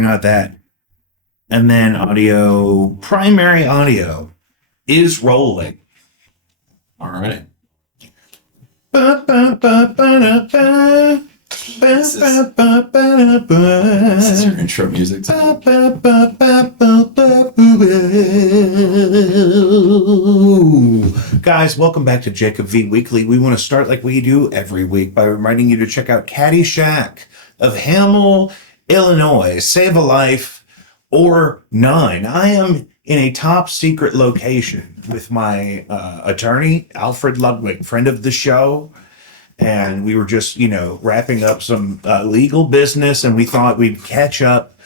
not that. And then primary audio is rolling. All right. This is your intro music. Guys, welcome back to Jacob V Weekly. We want to start like we do every week by reminding you to check out Caddyshack of Hamel, Illinois. Save a life or 9. I am in a top secret location with my attorney, Alfred Ludwig, friend of the show. And we were just, wrapping up some legal business, and we thought we'd catch up.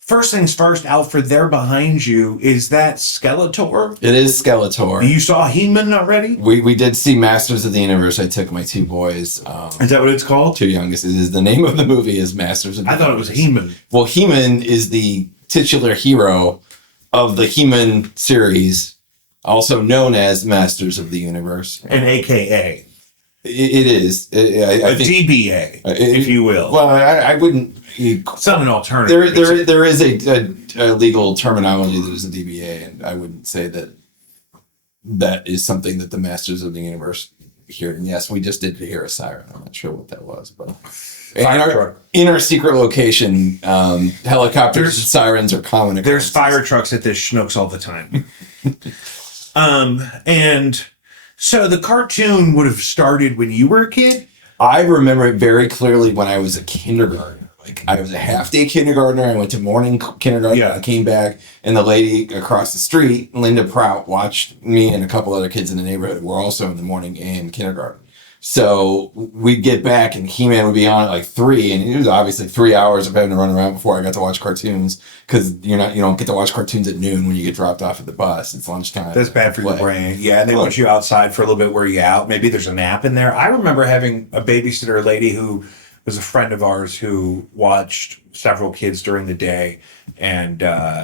First things first, Alfred, there behind you, is that Skeletor? It is Skeletor. You saw He-Man already? We did see Masters of the Universe. I took my 2 boys. Is that what it's called? 2 youngest. It is the name of the movie is Masters of the Universe. I thought it was He-Man. Well, He-Man is the titular hero of the He-Man series, also known as Masters of the Universe. An AKA. It is. I think, DBA, if you will. Well, I wouldn't. It's not an alternative. There is a legal terminology that is a DBA, and I wouldn't say that is something that the Masters of the Universe hear. And yes, we just did hear a siren. I'm not sure what that was, but in our secret location, helicopters and sirens are common. There's fire trucks at this Schnucks all the time. And so the cartoon would have started when you were a kid? I remember it very clearly when I was a kindergartner. Like, I was a half-day kindergartner. I went to morning kindergarten. Yeah. I came back, and the lady across the street, Linda Prout, watched me and a couple other kids in the neighborhood who were also in the morning and kindergarten. So we'd get back, and He-Man would be on at like 3, and it was obviously 3 hours of having to run around before I got to watch cartoons, because you don't get to watch cartoons at noon when you get dropped off at the bus. It's lunchtime. That's bad for your brain. Yeah, and they put you outside for a little bit, wear you out. Maybe there's a nap in there. I remember having a babysitter, a lady who was a friend of ours who watched several kids during the day, and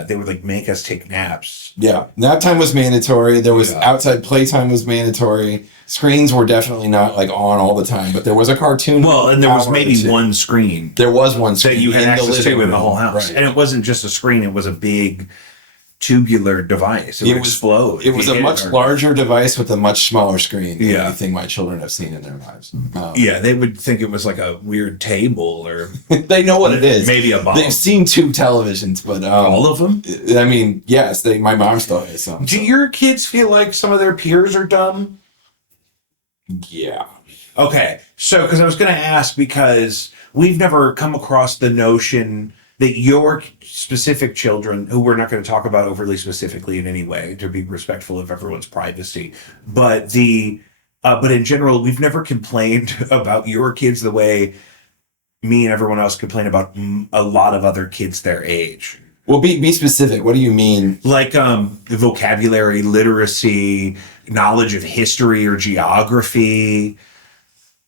they would make us take naps. Yeah, nap time was mandatory. There was outside playtime was mandatory. Screens were definitely not on all the time, but there was a cartoon. Well, and there was maybe one screen. There was one screen that you had access to in the whole house, right. And it wasn't just a screen; it was a big tubular device. It would explode. It was a much larger device with a much smaller screen than Yeah. anything my children have seen in their lives. Yeah, they would think it was like a weird table or they know what it is. Maybe a bomb. They've seen tube televisions, but all of them. I mean, yes, my mom still has some. Do your kids feel like some of their peers are dumb? Yeah. Okay, so because I was going to ask, because we've never come across the notion that your specific children, who we're not going to talk about overly specifically in any way to be respectful of everyone's privacy, but but in general, we've never complained about your kids the way me and everyone else complain about a lot of other kids their age. Well, be specific. What do you mean? Like the vocabulary, literacy, knowledge of history or geography.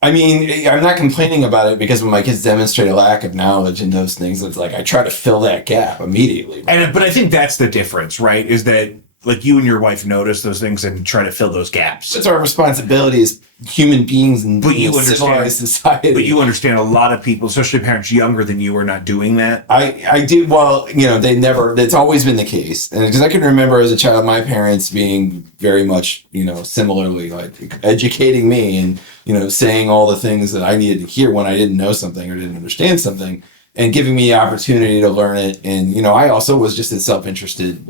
I mean, I'm not complaining about it, because when my kids demonstrate a lack of knowledge in those things, it's like I try to fill that gap immediately. But I think that's the difference, right? Is that you and your wife notice those things and try to fill those gaps. It's our responsibility as human beings in civilized society. But you understand a lot of people, especially parents younger than you, are not doing that. I do. Well, that's always been the case. And because I can remember as a child, my parents being very much, similarly educating me and, saying all the things that I needed to hear when I didn't know something or didn't understand something, and giving me the opportunity to learn it. And, I also was just as self-interested,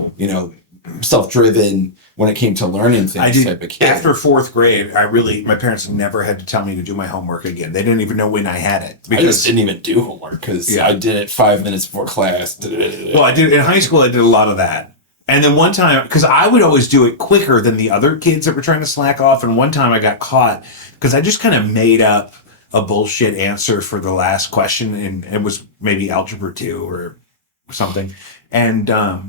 self-driven when it came to learning things. Type of kid. After 4th grade, my parents never had to tell me to do my homework again. They didn't even know when I had it. Because I just didn't even do homework, because I did it 5 minutes before class. Well, I did in high school. I did a lot of that. And then one time, because I would always do it quicker than the other kids that were trying to slack off. And one time I got caught because I just kind of made up a bullshit answer for the last question. And it was maybe algebra 2 or something. And I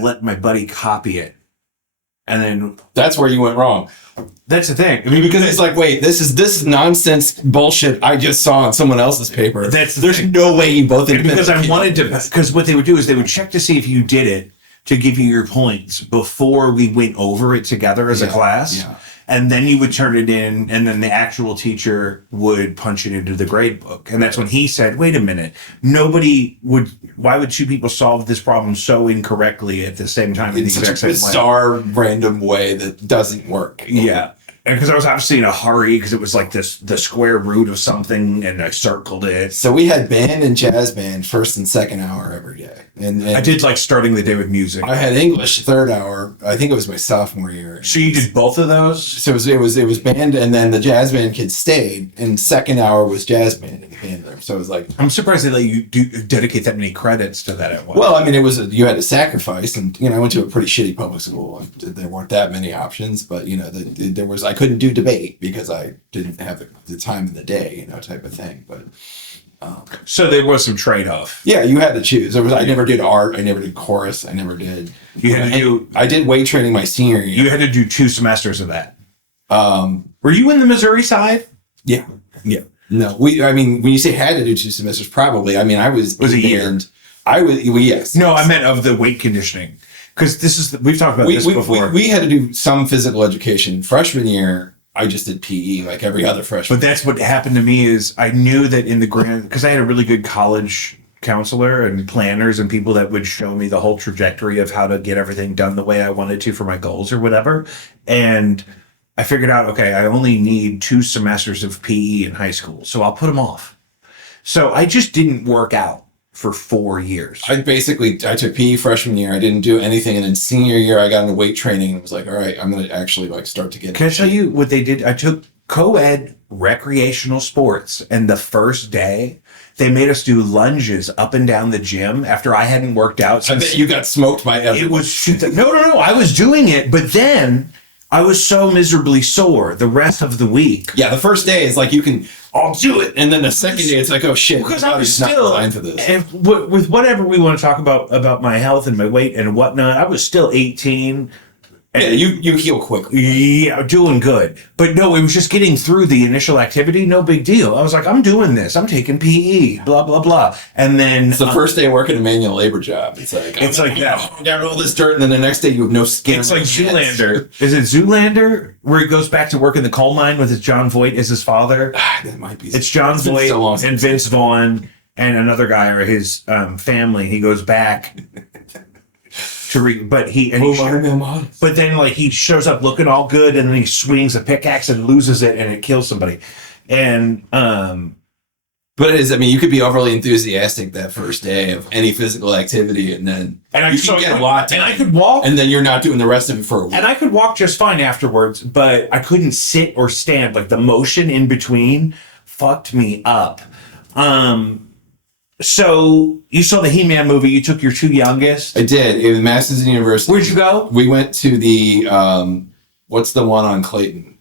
let my buddy copy it. And then that's where you went wrong. That's the thing. I mean, because it's like, wait, this is nonsense bullshit I just saw on someone else's paper. There's no way you both admit. Because I wanted to, because what they would do is they would check to see if you did it to give you your points before we went over it together as a class. Yeah. and then you would turn it in, and then the actual teacher would punch it into the grade book. And that's when he said, wait a minute, why would two people solve this problem so incorrectly at the same time in the It's such exact a same way? bizarre, random way that doesn't work. Yeah. And because I was obviously in a hurry, because it was like the square root of something, and I circled it. So we had band and jazz band first and second hour every day. And I did like starting the day with music. I had English third hour. I think it was my sophomore year. So you did both of those? So it was band, and then the jazz band kids stayed, and second hour was jazz band in the band room. So it was like, I'm surprised they let you dedicate that many credits to that at once. well, I mean, you had to sacrifice, and I went to a pretty shitty public school. There weren't that many options, but I couldn't do debate because I didn't have the time in the day, type of thing. But so there was some trade-off. yeah, you had to choose. I never did art. I never did chorus. I never did. You had to do. I did weight training my senior year. You had to do 2 semesters of that. Were you in the Missouri side? Yeah. Yeah. No, when you say had to do 2 semesters, probably. I mean, I was. It was a year. And yes. No, I meant of the weight conditioning. Because we've talked about this before. We had to do some physical education. Freshman year, I just did PE like every other freshman. But that's what happened to me is I knew that in the because I had a really good college counselor and planners and people that would show me the whole trajectory of how to get everything done the way I wanted to for my goals or whatever. And I figured out, okay, I only need 2 semesters of PE in high school, so I'll put them off. So I just didn't work out for 4 years. I took PE freshman year. I didn't do anything. And then senior year, I got into weight training and was like, all right, I'm going to actually start to get. Can I tell you what they did? I took co-ed recreational sports, and the first day they made us do lunges up and down the gym after I hadn't worked out. I bet you got smoked by everyone. It was no. I was doing it, but then I was so miserably sore the rest of the week. Yeah, the first day is like I'll do it, and then the second day it's like, oh shit, Because I was not still, designed for this. and with whatever we want to talk about my health and my weight and whatnot, I was still 18. Yeah, you heal quickly. Yeah, doing good. But no, it was just getting through the initial activity. No big deal. I was like, I'm doing this. I'm taking PE, blah, blah, blah. And then It's the first day working a manual labor job. It's like that. Down all this dirt, and then the next day you have no skin. It's on like your hands. Zoolander. Is it Zoolander where he goes back to work in the coal mine with his John Voight as his father? That might be. It's John been Voight so long and since- Vince Vaughn and another guy or his family. He goes back to but then like he shows up looking all good, and then he swings a pickaxe and loses it, and it kills somebody. And But it is. I mean, you could be overly enthusiastic that first day of any physical activity, and then you can get a lot done, and I could walk, and then you're not doing the rest of it for a week. and I could walk just fine afterwards, but I couldn't sit or stand. Like the motion in between fucked me up. So you saw the He-Man movie. You took your 2 youngest. I did. It was Masters University. Where'd you go? We went to the what's the one on Clayton?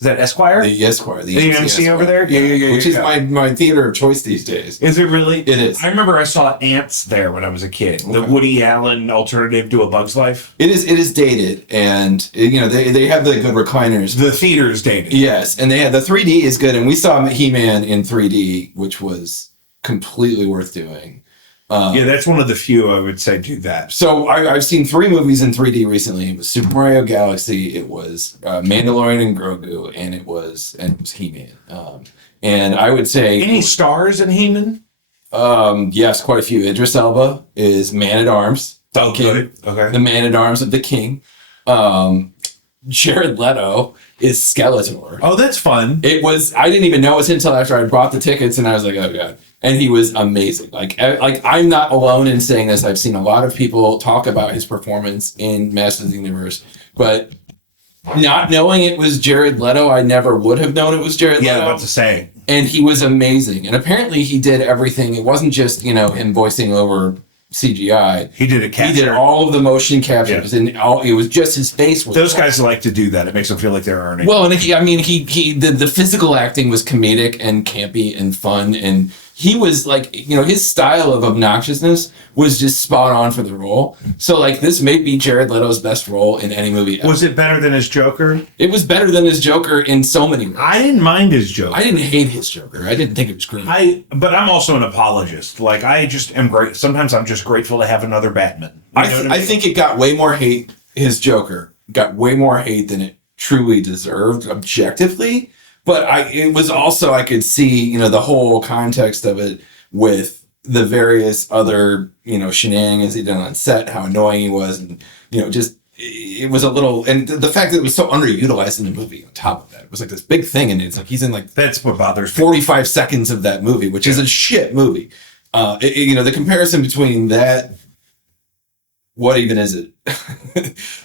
Is that Esquire? The Esquire. The AMC over there? Yeah. Which is my theater of choice these days. Is it really? It is. I remember I saw Ants there when I was a kid. The Woody Allen alternative to A Bug's Life. It is dated, and they have the good recliners. The theater's dated. Yes, and they had the 3D is good, and we saw He-Man in 3D, which was completely worth doing. Yeah, that's one of the few I would say do that. So I've seen 3 movies in 3D recently. It was Super Mario Galaxy, it was Mandalorian and Grogu, and it was He-Man. And I would say Any stars in He-Man? yes, quite a few. Idris Elba is Man-at-Arms. Oh, good. Okay. The Man-at-Arms of the King. Jared Leto is Skeletor. Oh, that's fun. I didn't even know it was until after I bought the tickets, and I was like, oh god. And he was amazing. Like I'm not alone in saying this. I've seen a lot of people talk about his performance in Masters of the Universe, but not knowing it was Jared Leto, I never would have known it was Jared Yeah, Leto. about to say. And he was amazing. And apparently he did everything. It wasn't just, him voicing over CGI. He did a capture. He did all of the motion captures, and it was just his face. Those guys like to do that. It makes them feel like they're earning. Well, and the physical acting was comedic and campy and fun, and he was like, his style of obnoxiousness was just spot on for the role. So like this may be Jared Leto's best role in any movie ever. Was it better than his Joker? It was better than his Joker in so many ways. I didn't mind his Joker. I didn't hate his Joker. I didn't think it was great. But I'm also an apologist. Like I just am great. Sometimes I'm just grateful to have another Batman. You know what I mean? think it got way more hate. His Joker got way more hate than it truly deserved objectively. But it was also, I could see, you know, the whole context of it with the various other, you know, shenanigans he did on set, how annoying he was, and, you know, just, it was a little, and the fact that it was so underutilized in the movie on top of that, it was like this big thing, and it's like he's in like That's what bothers me. 45 seconds of that movie, which is a shit movie. You know, the comparison between that, what even is it?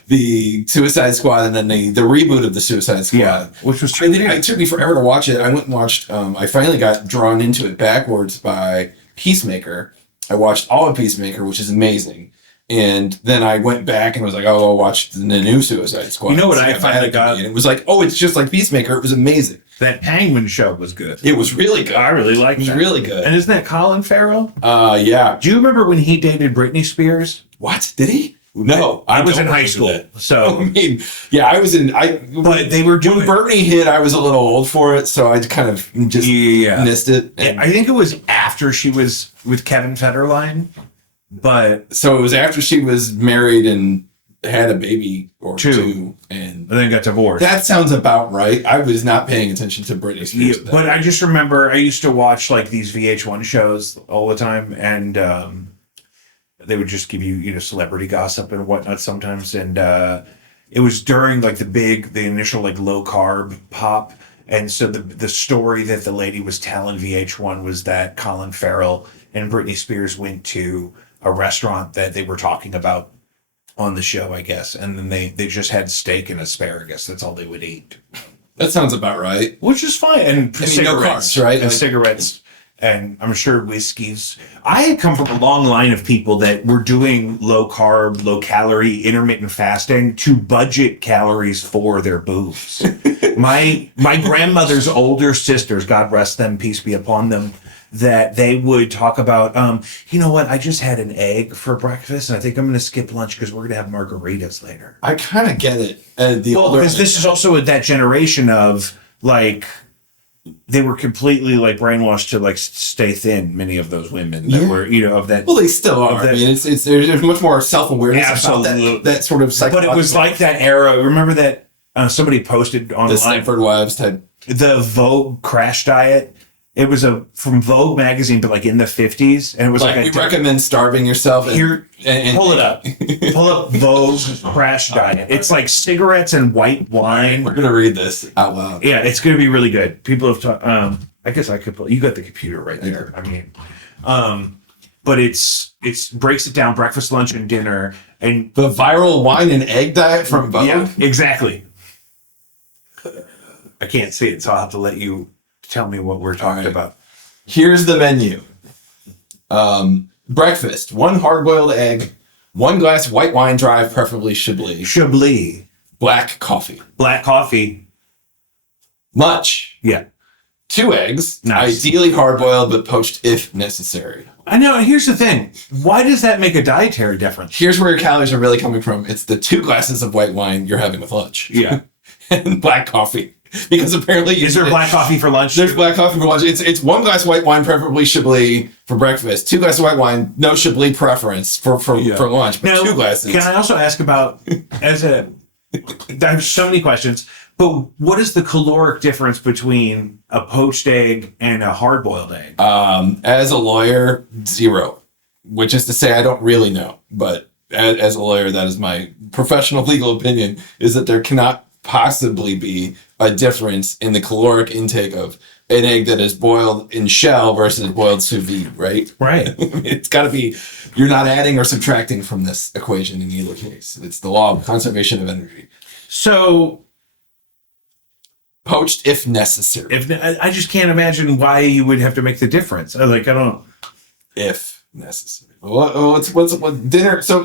The Suicide Squad, and then the reboot of the Suicide Squad. Yeah, which was It took me forever to watch it. I went and watched, I finally got drawn into it backwards by Peacemaker. I watched all of Peacemaker, which is amazing. And then I went back and was like, oh, I'll watch the new Suicide Squad. You know what I finally got? And it was like, oh, it's just like Peacemaker. It was amazing. That Hangman show was good. It was really good. I really liked It it. was really good. And isn't that Colin Farrell? Yeah. Do you remember when he dated Britney Spears? What? Did he? No. I was in don't high remember school. that. So, I mean, yeah, I was in, but they were when doing. Bernie hit, I was a little old for it, so I kind of just Yeah. missed it. And I think it was after she was with Kevin Federline, but so it was after she was married and had a baby or Two. two, and then got divorced. that sounds about right. I was not paying attention to Britney Spears. Yeah, but I just remember I used to watch like these VH1 shows all the time, and they would just give you, you know, celebrity gossip and whatnot sometimes. And it was during like the initial like low carb pop. And so the story that the lady was telling VH1 was that Colin Farrell and Britney Spears went to a restaurant that they were talking about on the show, I guess. And then they just had steak and asparagus. That's all they would eat. That sounds about right. Which is fine. And I mean, no cigarettes, carbs, right? And Like- cigarettes, and I'm sure whiskeys. I had come from a long line of people that were doing low carb, low calorie, intermittent fasting to budget calories for their booze. my grandmother's older sisters, God rest them, peace be upon them, that they would talk about, you know what, I just had an egg for breakfast, and I think I'm going to skip lunch because we're going to have margaritas later. I kind of get it. The Well, older, because this is also that generation of like they were completely like brainwashed to like stay thin. Many of those women that Yeah. were, you know, of that. well, they still are. that- I mean, it's there's much more self awareness about Absolutely. that sort of But psychological. it was like that era. Remember that somebody posted the online Stanford Wives type. the Vogue crash diet. It was from Vogue magazine, but like in the 50s, and it was Like, like we recommend starving yourself. Here, and pull it up. Pull up Vogue crash diet. It's like cigarettes and white wine. We're gonna read this out loud. Yeah, it's going to be really good. People have talked. I guess I could. You got the computer right there. I mean, but it's breaks it down: breakfast, lunch, and dinner. And The viral wine and egg diet from Vogue. yeah, exactly. I can't see it, so I'll have to let you tell me what we're talking right. about. Here's the menu. Breakfast: 1 hard-boiled egg, 1 glass white wine, dry, preferably Chablis, Chablis, black coffee. black coffee. Lunch: Yeah, 2 eggs, Nice. ideally hard-boiled but poached if necessary. I know. And here's the thing: why does that make a dietary difference? Here's where your calories are really coming from. It's the 2 glasses of white wine you're having with lunch. Yeah, And black coffee. Because apparently is there black coffee for lunch? There's black coffee for lunch. It's 1 glass white wine, preferably Chablis, for breakfast. 2 glasses of white wine, no Chablis preference for lunch, but Now, 2 glasses. Can I also ask about I have so many questions, but what is the caloric difference between a poached egg and a hard-boiled egg? As a lawyer, 0, which is to say I don't really know, but as a lawyer, that is my professional legal opinion, is that there cannot possibly be a difference in the caloric intake of an egg that is boiled in shell versus boiled sous vide, right? Right. It's got to be, you're not adding or subtracting from this equation in either case. It's the law of conservation of energy. So Poached if necessary. if I just can't imagine why you would have to make the difference. I don't know. If necessary. What dinner? So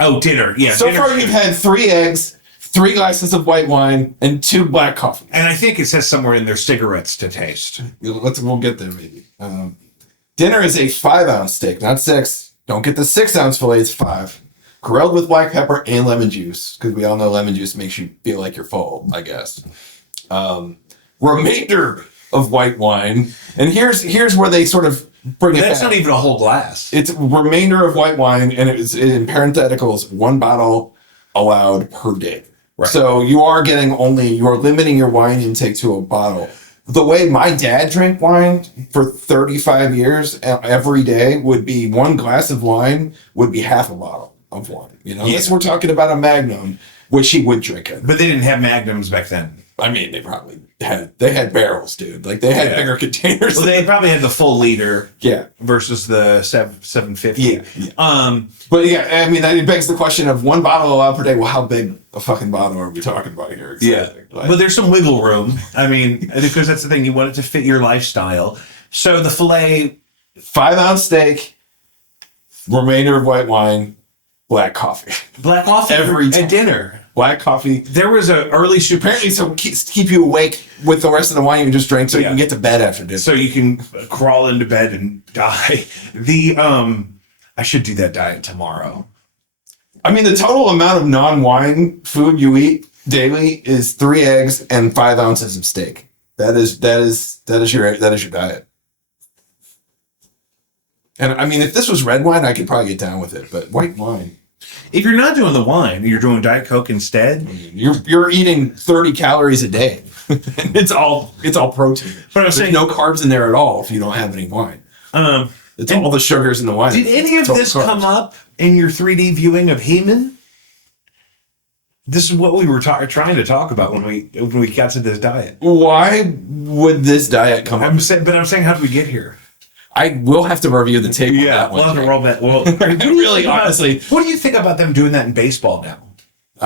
Oh, dinner. Yeah. so dinner. far you've had 3 eggs, 3 glasses of white wine, and 2 black coffees. And I think it says somewhere in there cigarettes to taste. We'll get there maybe. Dinner is a 5-ounce steak, not 6. Don't get the 6-ounce fillet, it's 5. Grilled with black pepper and lemon juice, because we all know lemon juice makes you feel like you're full, I guess. Remainder of white wine, and here's where they sort of bring it That's back. not even a whole glass. It's remainder of white wine, and in parentheticals, 1 bottle allowed per day. Right. So you are limiting your wine intake to a bottle. The way my dad drank wine for 35 years every day would be one glass of wine would be half a bottle of wine. Unless we're talking about a Magnum, which he would drink it. But they didn't have Magnums back then. I mean, they probably had barrels, dude. Like they had bigger containers. Well, they probably had the full liter. Yeah. Versus the 750. Yeah. But yeah, I mean, that begs the question of one bottle allowed per day. Well, how big a fucking bottle are we talking about here? Exactly. Yeah. But there's some wiggle room. I mean, because that's the thing. You want it to fit your lifestyle. So the filet. 5-ounce steak, remainder of white wine, black coffee. Black coffee every time. At dinner. Black coffee. There was an early apparently so keep you awake with the rest of the wine you just drank, so you can get to bed after dinner. So you can crawl into bed and die. I should do that diet tomorrow. I mean, the total amount of non-wine food you eat daily is 3 eggs and 5 ounces of steak. That is your diet. And I mean, if this was red wine, I could probably get down with it, but white wine. If you're not doing the wine, you're doing Diet Coke instead. You're eating 30 calories a day. it's all protein. But I'm saying no carbs in there at all if you don't have any wine. It's all the sugars in the wine. Did any of this come up in your 3D viewing of Heman? This is what we were trying to talk about when we got to this diet. Why would this diet come up? I'm saying, how did we get here? I will have to review the tape. Yeah, we'll have to roll that. Well, really, honestly, what do you think about them doing that in baseball now?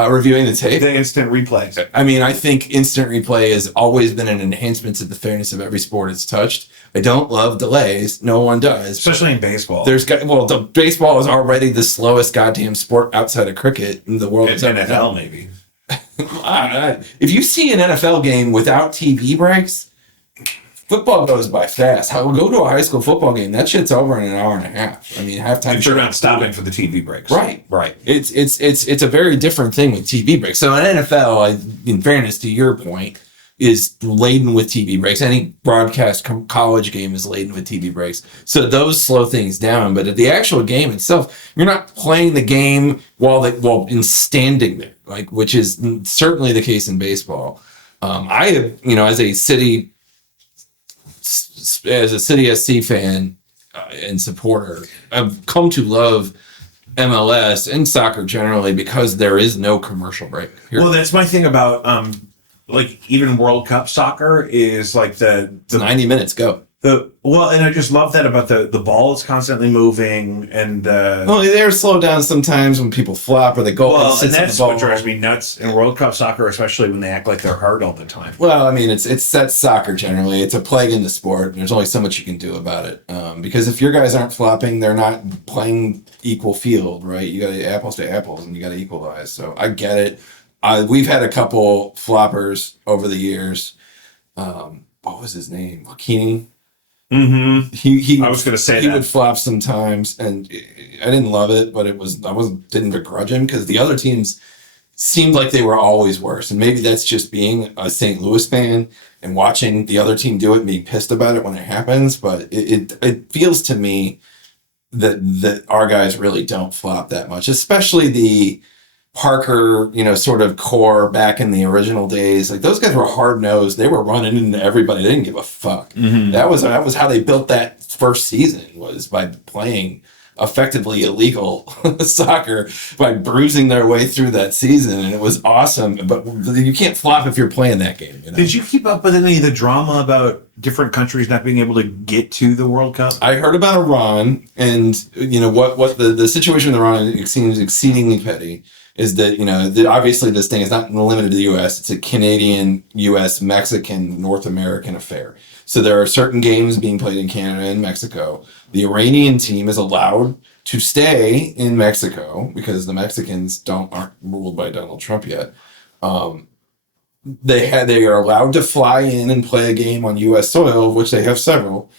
Reviewing the tape, the instant replays. I mean, I think instant replay has always been an enhancement to the fairness of every sport it's touched. I don't love delays. No one does, especially in baseball. The baseball is already the slowest goddamn sport outside of cricket in the world. It's NFL, maybe. If you see an NFL game without TV breaks, football goes by fast. We'll go to a high school football game. That shit's over in an hour and a half. I mean, halftime. If you're not stopping for the TV breaks, right? Right. It's a very different thing with TV breaks. So in NFL, in fairness to your point, is laden with TV breaks. Any broadcast college game is laden with TV breaks. So those slow things down. But at the actual game itself, you're not playing the game while in standing there, which is certainly the case in baseball. I have, as a City SC fan and supporter, I've come to love MLS and soccer generally because there is no commercial break. Well, that's my thing about even World Cup soccer is like the 90 minutes go. And I just love that about the ball is constantly moving and they're slowed down sometimes when people flop or they go and that's what drives me nuts in World Cup soccer, especially when they act like they're hurt all the time. Well, I mean, that's soccer generally. It's a plague in the sport. There's only so much you can do about it. Because if your guys aren't flopping, they're not playing equal field, right? You got apples to apples and you got to equalize. So I get it. We've had a couple floppers over the years. What was his name? Joaquini. Mm-hmm. I was going to say he would flop sometimes, and I didn't love it, but didn't begrudge him because the other teams seemed like they were always worse, and maybe that's just being a St. Louis fan and watching the other team do it and being pissed about it when it happens. But it feels to me that our guys really don't flop that much, especially the Parker, sort of core back in the original days. Like those guys were hard nosed. They were running into everybody. They didn't give a fuck. Mm-hmm. That was how they built that first season, was by playing effectively illegal soccer, by bruising their way through that season, and it was awesome. But you can't flop if you're playing that game. Did you keep up with any of the drama about different countries not being able to get to the World Cup? I heard about Iran, and what the situation with Iran seems exceedingly petty. Is that, obviously this thing is not limited to the U.S. It's a Canadian, U.S., Mexican, North American affair. So there are certain games being played in Canada and Mexico. The Iranian team is allowed to stay in Mexico because the Mexicans aren't ruled by Donald Trump yet. They are allowed to fly in and play a game on U.S. soil, which they have several,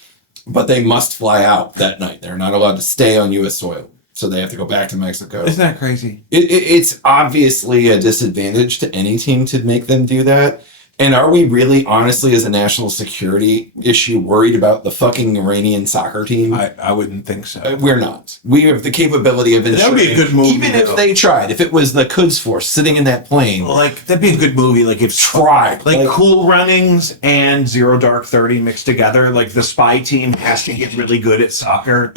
but they must fly out that night. They're not allowed to stay on U.S. soil. So they have to go back to Mexico. Isn't that crazy? It's obviously a disadvantage to any team to make them do that. And are we really, honestly, as a national security issue, worried about the fucking Iranian soccer team? I wouldn't think so. We're not. We have the capability of That would be a good movie, even if though. they tried. If it was the Quds Force sitting in that plane, Like, that'd be a good movie. Like, if tried. like Cool Runnings and Zero Dark 30 mixed together, like the spy team has to get really good at soccer.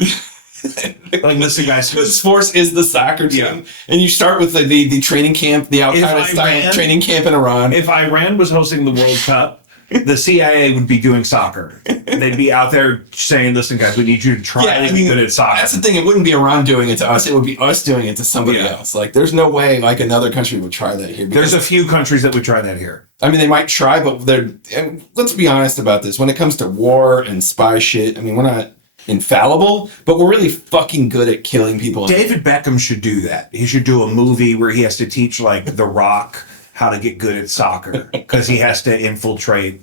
Like, listen, guys, Quds Force is the soccer team, and you start with the training camp, the Al Qaeda style Iran- training camp in Iran. if Iran was hosting the World Cup, the CIA would be doing soccer. They'd be out there saying, listen, guys, we need you to try to get good at soccer. That's the thing. It wouldn't be Iran doing it to us. It would be us doing it to somebody Yeah. else. Like, there's no way like another country would try that here. There's a few countries that would try that here. I mean, they might try, but and let's be honest about this. When it comes to war and spy shit, I mean, we're not infallible, but we're really fucking good at killing people. David Beckham should do that. He should do a movie where he has to teach, like, The Rock how to get good at soccer because he has to infiltrate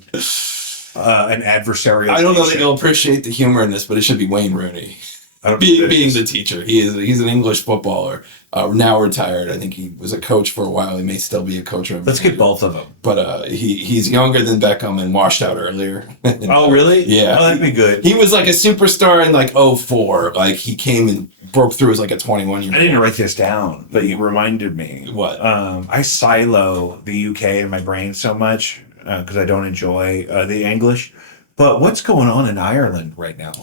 an adversarial. I don't know that nation. you'll appreciate the humor in this, but it should be Wayne Rooney. I don't Being think the teacher, he's an English footballer, now retired. I think he was a coach for a while. He may still be a coach. Let's get both of them. But he's younger than Beckham and washed out earlier. Oh, really? Yeah. Oh, that'd be good. He was like a superstar in like '04. Like he came and broke through as like a 21-year-old. I didn't write this down, but you reminded me. What? I silo the UK in my brain so much because I don't enjoy the English. But what's going on in Ireland right now?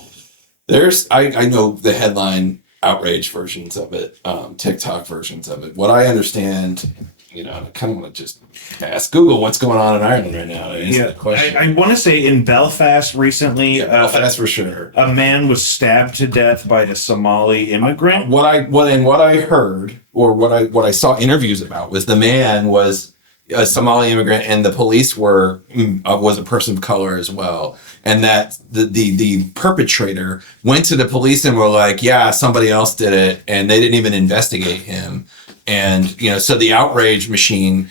I know the headline outrage versions of it, TikTok versions of it. What I understand, I kind of want to just ask Google what's going on in Ireland right now. To answer that question. I want to say in Belfast recently, Belfast for sure. a man was stabbed to death by a Somali immigrant. What I heard or what I saw interviews about was the man was a Somali immigrant and the police was a person of color as well, and that the perpetrator went to the police and were like, yeah, somebody else did it, and they didn't even investigate him. And so the outrage machine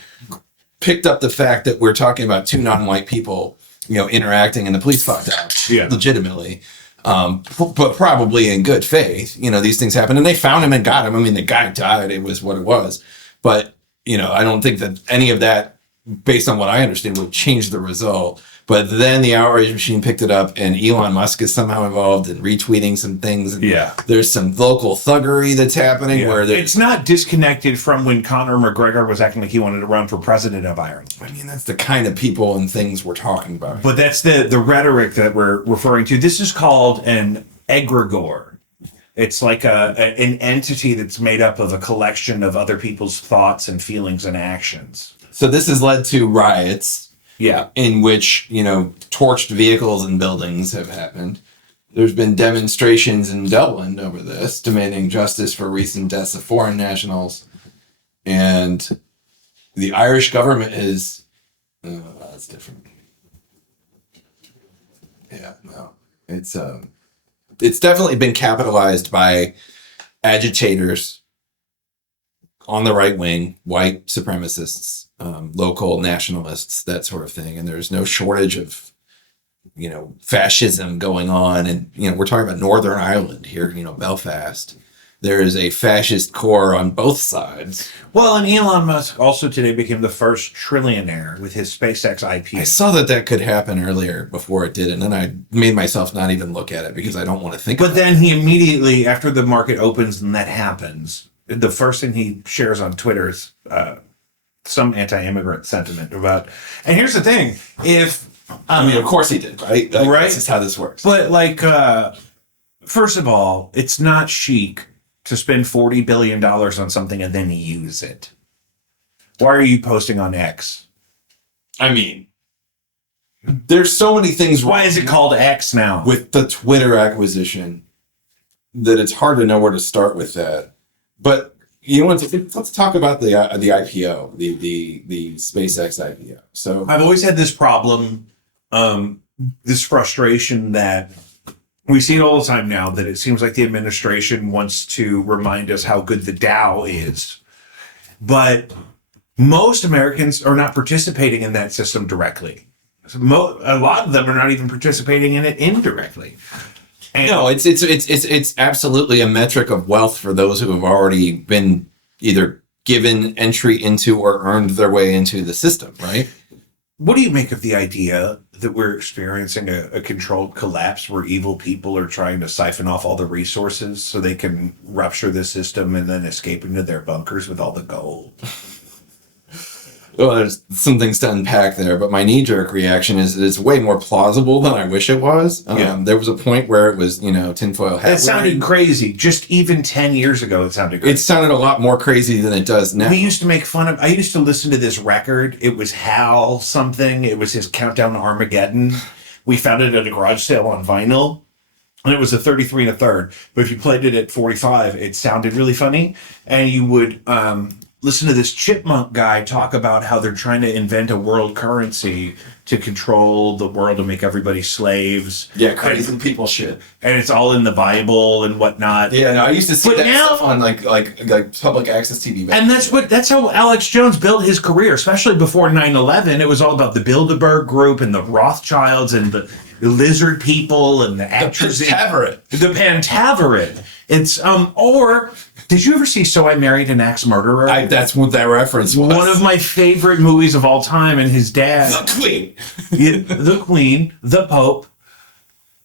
picked up the fact that we're talking about two non-white people interacting, and the police fucked up legitimately, but probably in good faith. These things happen, and they found him and got him. I mean, the guy died. It was what it was, but I don't think that any of that, based on what I understand, would change the result. But then the outrage machine picked it up, and Elon Musk is somehow involved in retweeting some things. And there's some local thuggery that's happening where it's not disconnected from when Conor McGregor was acting like he wanted to run for president of Ireland. I mean, that's the kind of people and things we're talking about. But that's the rhetoric that we're referring to. This is called an egregore. It's like an entity that's made up of a collection of other people's thoughts and feelings and actions. So this has led to riots. Yeah. In which, torched vehicles and buildings have happened. There's been demonstrations in Dublin over this, demanding justice for recent deaths of foreign nationals. And the Irish government is... that's different. Yeah, no. It's definitely been capitalized by agitators on the right wing, white supremacists, local nationalists, that sort of thing. And there's no shortage of, fascism going on. And, we're talking about Northern Ireland here, Belfast. There is a fascist core on both sides. Well, and Elon Musk also today became the first trillionaire with his SpaceX IPO. I saw that could happen earlier before it did. And then I made myself not even look at it because I don't want to think But about then he immediately, after the market opens and that happens, the first thing he shares on Twitter is some anti-immigrant sentiment about. And here's the thing: of course he did, right? Right. This is how this works. But first of all, it's not chic to spend $40 billion on something and then use it. Why are you posting on X? I mean, there's so many things wrong. Why is it called X now? With the Twitter acquisition that it's hard to know where to start with that. But let's talk about the IPO, the SpaceX IPO. So I've always had this problem, this frustration that we see it all the time now, that it seems like the administration wants to remind us how good the Dow is. But most Americans are not participating in that system directly. A lot of them are not even participating in it indirectly. And no, it's absolutely a metric of wealth for those who have already been either given entry into or earned their way into the system, right? what do you make of the idea that we're experiencing a controlled collapse where evil people are trying to siphon off all the resources so they can rupture the system and then escape into their bunkers with all the gold? Well, there's some things to unpack there, but my knee-jerk reaction is that it's way more plausible than I wish it was. There was a point where it was, tinfoil hat. That sounded crazy. Just even 10 years ago, it sounded crazy. It sounded a lot more crazy than it does now. We used to make fun of... I used to listen to this record. It was Hal something. It was his Countdown to Armageddon. We found it at a garage sale on vinyl. And it was a 33 and a third. But if you played it at 45, it sounded really funny. And you would... listen to this chipmunk guy talk about how they're trying to invent a world currency to control the world and make everybody slaves. Yeah, crazy people shit. And it's all in the Bible and whatnot. Yeah, no, I used to see But that now- stuff on like public access TV. And that's how Alex Jones built his career, especially before 9/11. It was all about the Bilderberg Group and the Rothschilds and the lizard people and the actors. The Pantaveret. It's or did you ever see So I Married an Axe Murderer? That's what that reference was. One of my favorite movies of all time, and his dad, The Queen. the Queen, the Pope.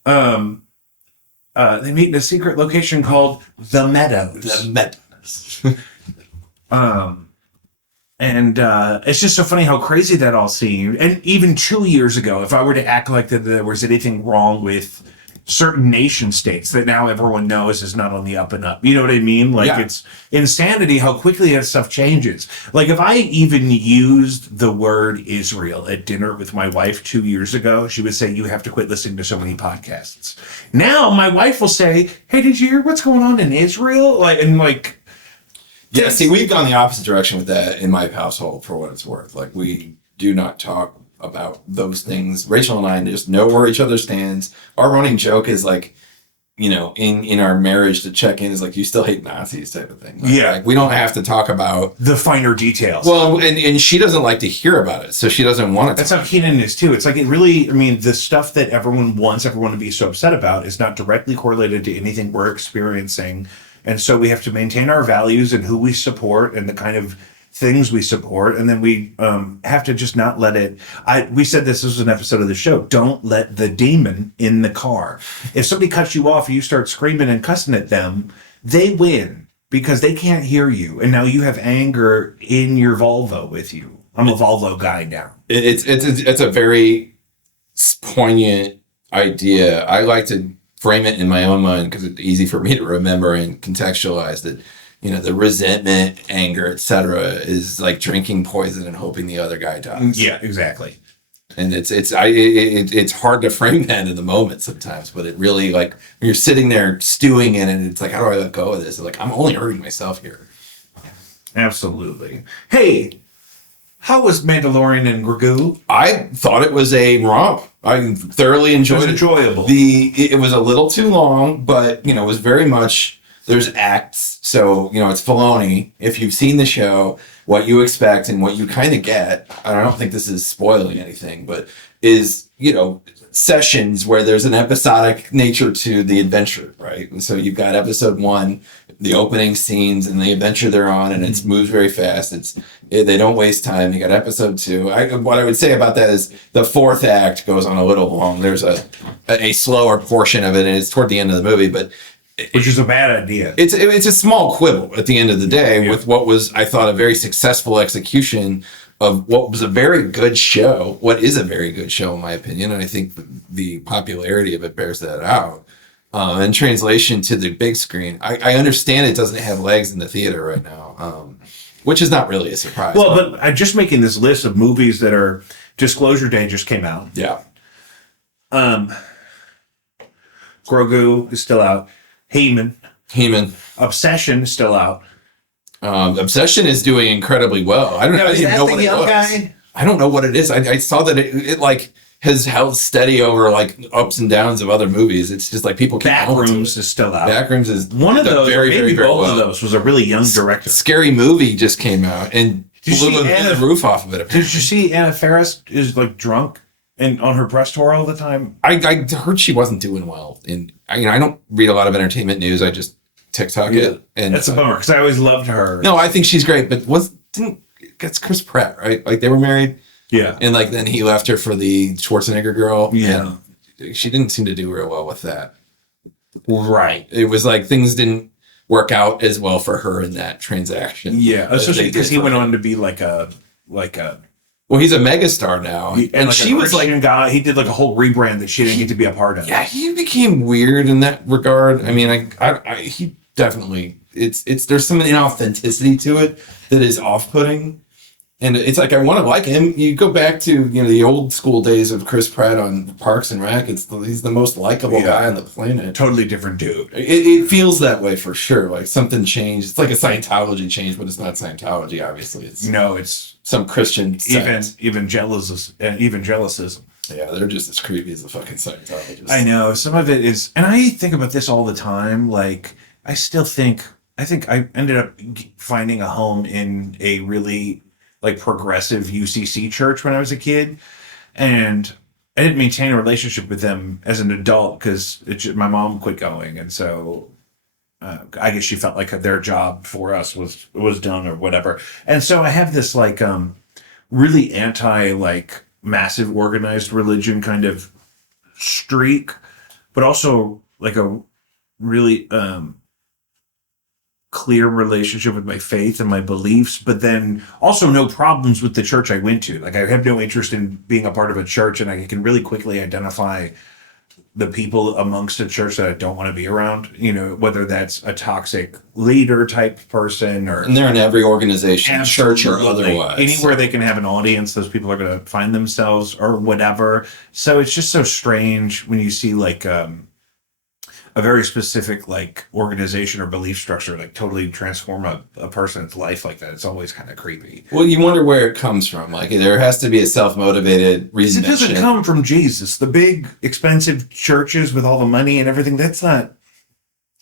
They meet in a secret location called the Meadows. The Meadows. And it's just so funny how crazy that all seemed. And even 2 years ago, if I were to act like that there was anything wrong with certain nation states that now everyone knows is not on the up and up. You know what I mean? Like, Yeah. It's insanity how quickly that stuff changes. Like, if I even used the word Israel at dinner with my wife 2 years ago, she would say, you have to quit listening to so many podcasts. Now my wife will say, hey, did you hear what's going on in Israel? Yeah, see, we've gone the opposite direction with that in my household for what it's worth. Like, we do not talk about those things. Rachel and I just know where each other stands. Our running joke is like, in our marriage to check in is like, you still hate Nazis type of thing. Like, we don't have to talk about the finer details. Well, and she doesn't like to hear about it, so she doesn't want it. That's how Keenan is too. It's like it really, the stuff that everyone wants everyone to be so upset about is not directly correlated to anything we're experiencing. And so we have to maintain our values and who we support and the kind of things we support. And then we have to just not let it. We said this was an episode of the show. Don't let the demon in the car. If somebody cuts you off and you start screaming and cussing at them, they win because they can't hear you. And now you have anger in your Volvo with you. I'm a Volvo guy now. It's a very poignant idea. I like to frame it in my own mind because it's easy for me to remember and contextualize that. The resentment, anger, etc., is like drinking poison and hoping the other guy dies. Yeah, exactly. And it's hard to frame that in the moment sometimes, but it really, like, when you're sitting there stewing in it, it's like, how do I let go of this? It's like, I'm only hurting myself here. Absolutely. Hey, how was Mandalorian and Grogu? I thought it was a romp. I thoroughly enjoyed it. It was enjoyable. It was a little too long, but it was very much. There's acts, so it's Filoni. If you've seen the show, what you expect and what you kind of get. I don't think this is spoiling anything, but is sessions where there's an episodic nature to the adventure, right? And so you've got episode 1, the opening scenes and the adventure they're on, and it moves very fast. They don't waste time. You got episode 2. What I would say about that is the 4th act goes on a little long. There's a slower portion of it, and it's toward the end of the movie, but. Which is a bad idea. It's a small quibble at the end of the day with what was, I thought, a very successful execution of what was a very good show. What is a very good show, in my opinion, and I think the popularity of it bears that out. In translation to the big screen, I understand it doesn't have legs in the theater right now, which is not really a surprise. Well, but I'm just making this list of movies that are Disclosure Day just came out. Yeah. Grogu is still out. He-Man. Obsession is still out. Obsession is doing incredibly well. I don't know. I didn't know what it was. Guy? I don't know what it is. I saw that it like has held steady over like ups and downs of other movies. It's just like people keep Backrooms is still out. Backrooms is one of those. Very, maybe very, both very of those was a really young director. Scary Movie just came out and blew the roof off of it. Did you see Anna Faris is like drunk and on her press tour all the time? I heard she wasn't doing well, and I don't read a lot of entertainment news. I just TikTok it, and that's a bummer because I always loved her. No, I think she's great, but that's Chris Pratt, right? Like they were married. Yeah. And like then he left her for the Schwarzenegger girl. Yeah. And she didn't seem to do real well with that. Right. It was like things didn't work out as well for her in that transaction. Yeah. as Especially they because did he for went him. on to be like a Well, he's a megastar now, and like she was like, guy. He did like a whole rebrand that she didn't get to be a part of. yeah, he became weird in that regard. I mean, he definitely there's some inauthenticity to it that is off-putting. And it's like, I want to like him. You go back to, the old school days of Chris Pratt on Parks and Rec. He's the most likable guy on the planet. Totally different dude. It feels that way for sure. Like something changed. It's like a Scientology change, but it's not Scientology, obviously. It's some Christian sect. Evangelicism. Yeah, they're just as creepy as the fucking Scientologists. I know. Some of it is, and I think about this all the time. Like, I think I ended up finding a home in a really like progressive UCC church when I was a kid, and I didn't maintain a relationship with them as an adult because my mom quit going, and so I guess she felt like their job for us was done or whatever. And so I have this like really anti like massive organized religion kind of streak, but also like a really clear relationship with my faith and my beliefs, but then also no problems with the church I went to. Like I have no interest in being a part of a church, and I can really quickly identify the people amongst a church that I don't want to be around, whether that's a toxic leader type person or... And they're in every organization, church or Absolutely. otherwise. Anywhere they can have an audience, those people are going to find themselves or whatever. So it's just so strange when you see like a very specific like organization or belief structure like totally transform a person's life like that. It's always kind of creepy. Well, you wonder where it comes from. Like there has to be a self-motivated reason. It doesn't come from Jesus. The big expensive churches with all the money and everything, that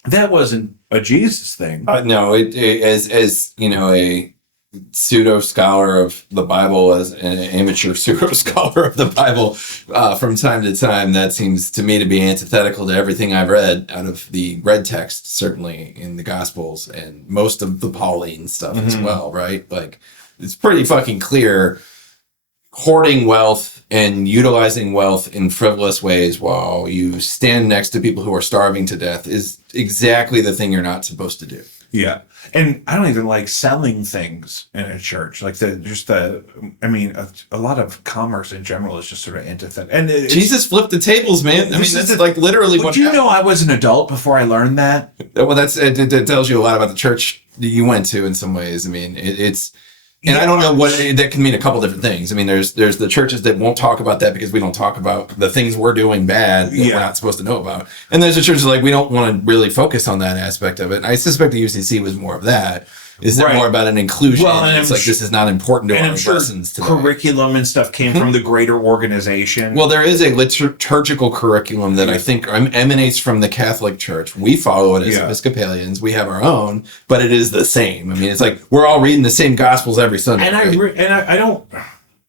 wasn't a Jesus thing. No, it as a pseudo scholar of the Bible, as an amateur pseudo scholar of the Bible, from time to time, that seems to me to be antithetical to everything I've read out of the red text, certainly in the Gospels and most of the Pauline stuff as well, right? Like it's pretty fucking clear. Hoarding wealth and utilizing wealth in frivolous ways while you stand next to people who are starving to death is exactly the thing you're not supposed to do. Yeah. And I don't even like selling things in a church. Like a lot of commerce in general is just sort of antithetical. And Jesus flipped the tables, man. I mean, that's like literally what... Do you know I was an adult before I learned that? Well, it tells you a lot about the church that you went to in some ways. I mean, it's... And I don't know what that can mean. A couple different things. I mean, there's the churches that won't talk about that because we don't talk about the things we're doing bad that we're not supposed to know about. And there's the churches like we don't want to really focus on that aspect of it. And I suspect the UCC was more of that. Is it more about an inclusion? Well, and it's like this is not important to our lessons today. Curriculum and stuff came from the greater organization. Well, there is a liturgical curriculum that I think emanates from the Catholic Church. We follow it as Episcopalians. We have our own, but it is the same. I mean, it's like we're all reading the same Gospels every Sunday. And I don't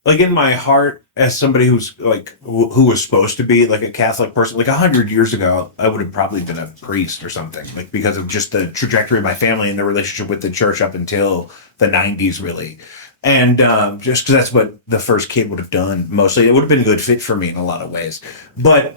like in my heart as somebody who's like who was supposed to be like a Catholic person. Like 100 years ago, I would have probably been a priest or something. Like because of just the trajectory of my family and the relationship with the church up until the 90s, really. And just because that's what the first kid would have done mostly. It would have been a good fit for me in a lot of ways. But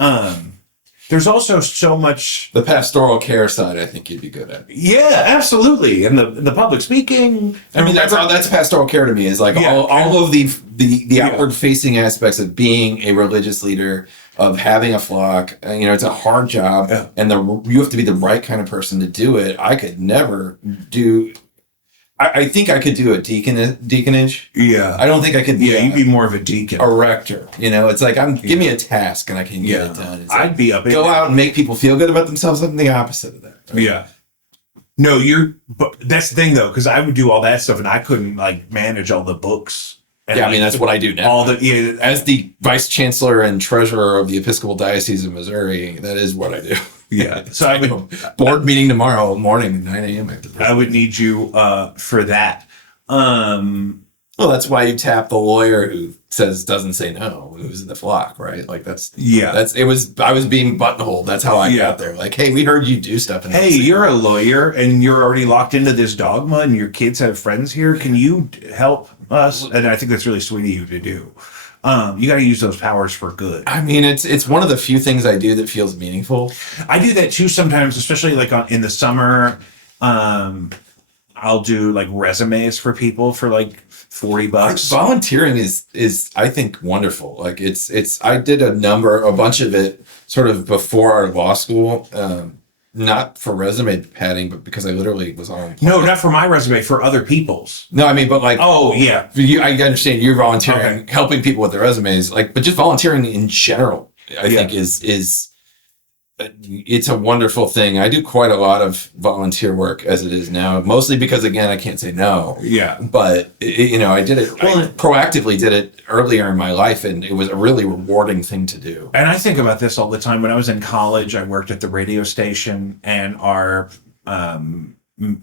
there's also so much... The pastoral care side, I think you'd be good at. Yeah, absolutely. And the public speaking. I mean, that's pastoral care to me, is like all of the outward facing aspects of being a religious leader, of having a flock. It's a hard job, and you have to be the right kind of person to do it. I could never do... I think I could do a deaconage. Yeah. I don't think I could be you'd be more of a deacon. A rector. It's like, give me a task and I can get it done. It's like, I'd be up. Go out and make people feel good about themselves. I'm the opposite of that. Right? Yeah. No, but that's the thing though, because I would do all that stuff and I couldn't like manage all the books. And I mean, that's what I do now. As the vice chancellor and treasurer of the Episcopal Diocese of Missouri, that is what I do. Yeah. So I would board meeting tomorrow morning, 9 a.m. I would need you for that. Well, that's why you tap the lawyer who doesn't say no, who's in the flock, right? Like I was being buttonholed. That's how I got there. Like, hey, we heard you do stuff. Hey, you're a lawyer and you're already locked into this dogma and your kids have friends here. Can you help us? And I think that's really sweet of you to do. You got to use those powers for good. I mean, it's one of the few things I do that feels meaningful. I do that too sometimes, especially like in the summer. I'll do like resumes for people for like $40. Volunteering is I think wonderful. Like I did a bunch of it sort of before our law school, not for resume padding, but because I literally was on. No, not for my resume, for other people's. No, I mean, but like, oh yeah, I understand you're volunteering, helping people with their resumes, like, but just volunteering in general, I think is it's a wonderful thing. I do quite a lot of volunteer work as it is now, mostly because again, I can't say no. Yeah. But I did it. Well, I proactively did it earlier in my life, and it was a really rewarding thing to do. And I think about this all the time. When I was in college, I worked at the radio station, and our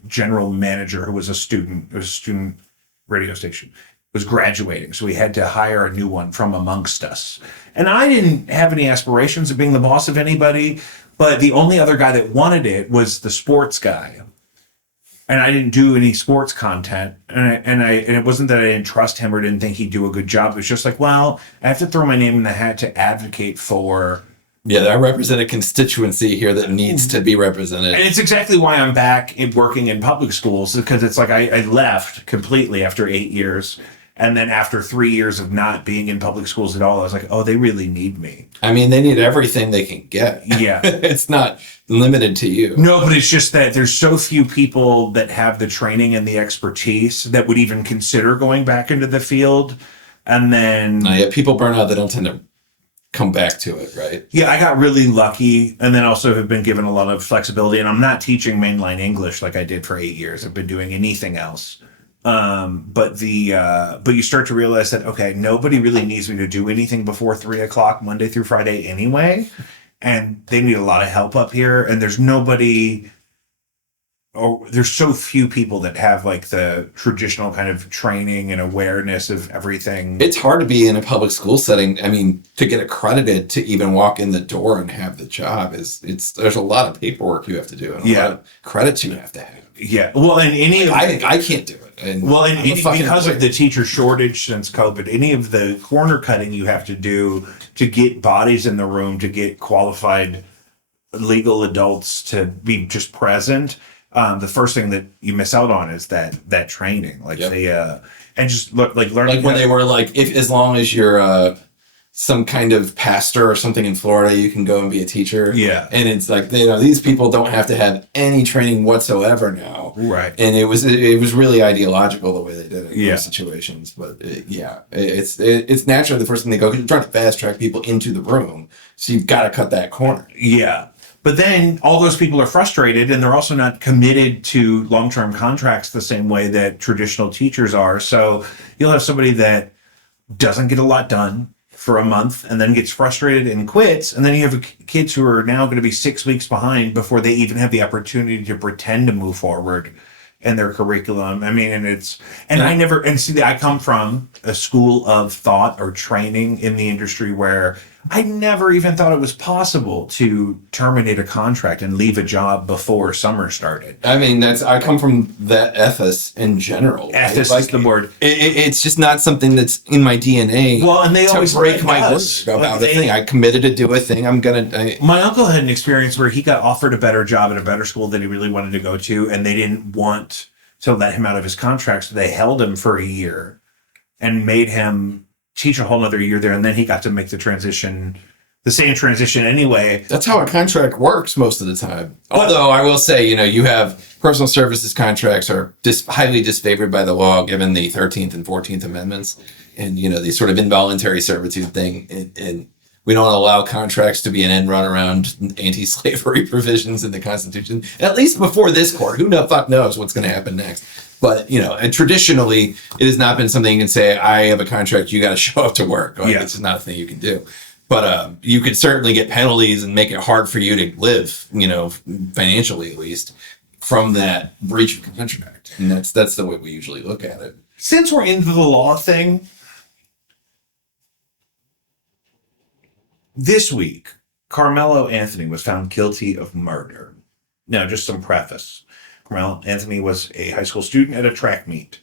general manager, who was a student radio station, was graduating, so we had to hire a new one from amongst us. And I didn't have any aspirations of being the boss of anybody, but the only other guy that wanted it was the sports guy. And I didn't do any sports content, and it wasn't that I didn't trust him or didn't think he'd do a good job. It was just like, well, I have to throw my name in the hat to advocate for. Yeah, I represent a constituency here that needs to be represented. And it's exactly why I'm back working in public schools, because it's like I left completely after 8 years. And then after 3 years of not being in public schools at all, I was like, oh, they really need me. I mean, they need everything they can get. Yeah. It's not limited to you. No, but it's just that there's so few people that have the training and the expertise that would even consider going back into the field. And then... people burn out, they don't tend to come back to it, right? Yeah, I got really lucky, and then also have been given a lot of flexibility. And I'm not teaching mainline English like I did for 8 years. I've been doing anything else. But you start to realize that, okay, nobody really needs me to do anything before 3:00 Monday through Friday anyway. And they need a lot of help up here. And there's so few people that have like the traditional kind of training and awareness of everything. It's hard to be in a public school setting. I mean, to get accredited to even walk in the door and have the job there's a lot of paperwork you have to do and a lot of credits you have to have. Yeah. Well, and I can't do it. Because of the teacher shortage since COVID, any of the corner cutting you have to do to get bodies in the room, to get qualified legal adults to be just present, the first thing that you miss out on is that training. Like and just learning. Like when they were like, as long as you're some kind of pastor or something in Florida, you can go and be a teacher. Yeah. And it's like, these people don't have to have any training whatsoever now. Right. And it was really ideological the way they did it in those situations. But it's naturally the first thing they go, because you're trying to fast track people into the room. So you've got to cut that corner. Yeah. But then all those people are frustrated, and they're also not committed to long-term contracts the same way that traditional teachers are. So you'll have somebody that doesn't get a lot done for a month and then gets frustrated and quits. And then you have kids who are now going to be 6 weeks behind before they even have the opportunity to pretend to move forward in their curriculum. I mean, I come from a school of thought or training in the industry where I never even thought it was possible to terminate a contract and leave a job before summer started. I mean, I come from that ethos in general. Ethos is the word. It's just not something that's in my DNA. Well, and they always break my word about a thing. I committed to do a thing. My uncle had an experience where he got offered a better job at a better school than he really wanted to go to, and they didn't want to let him out of his contract, so they held him for a year and made him teach a whole nother year there, and then he got to make the same transition anyway. That's how a contract works most of the time. Although I will say, you have personal services contracts are highly disfavored by the law, given the 13th and 14th Amendments, and the sort of involuntary servitude thing. And we don't allow contracts to be an end run around anti-slavery provisions in the Constitution, at least before this court. Who the fuck knows what's going to happen next? But, and traditionally, it has not been something you can say, I have a contract, you got to show up to work. It's just not a thing you can do. But you could certainly get penalties and make it hard for you to live, financially at least, from that breach of contract. And that's the way we usually look at it. Since we're into the law thing, this week, Carmelo Anthony was found guilty of murder. Now, just some preface. Carmelo Anthony was a high school student at a track meet.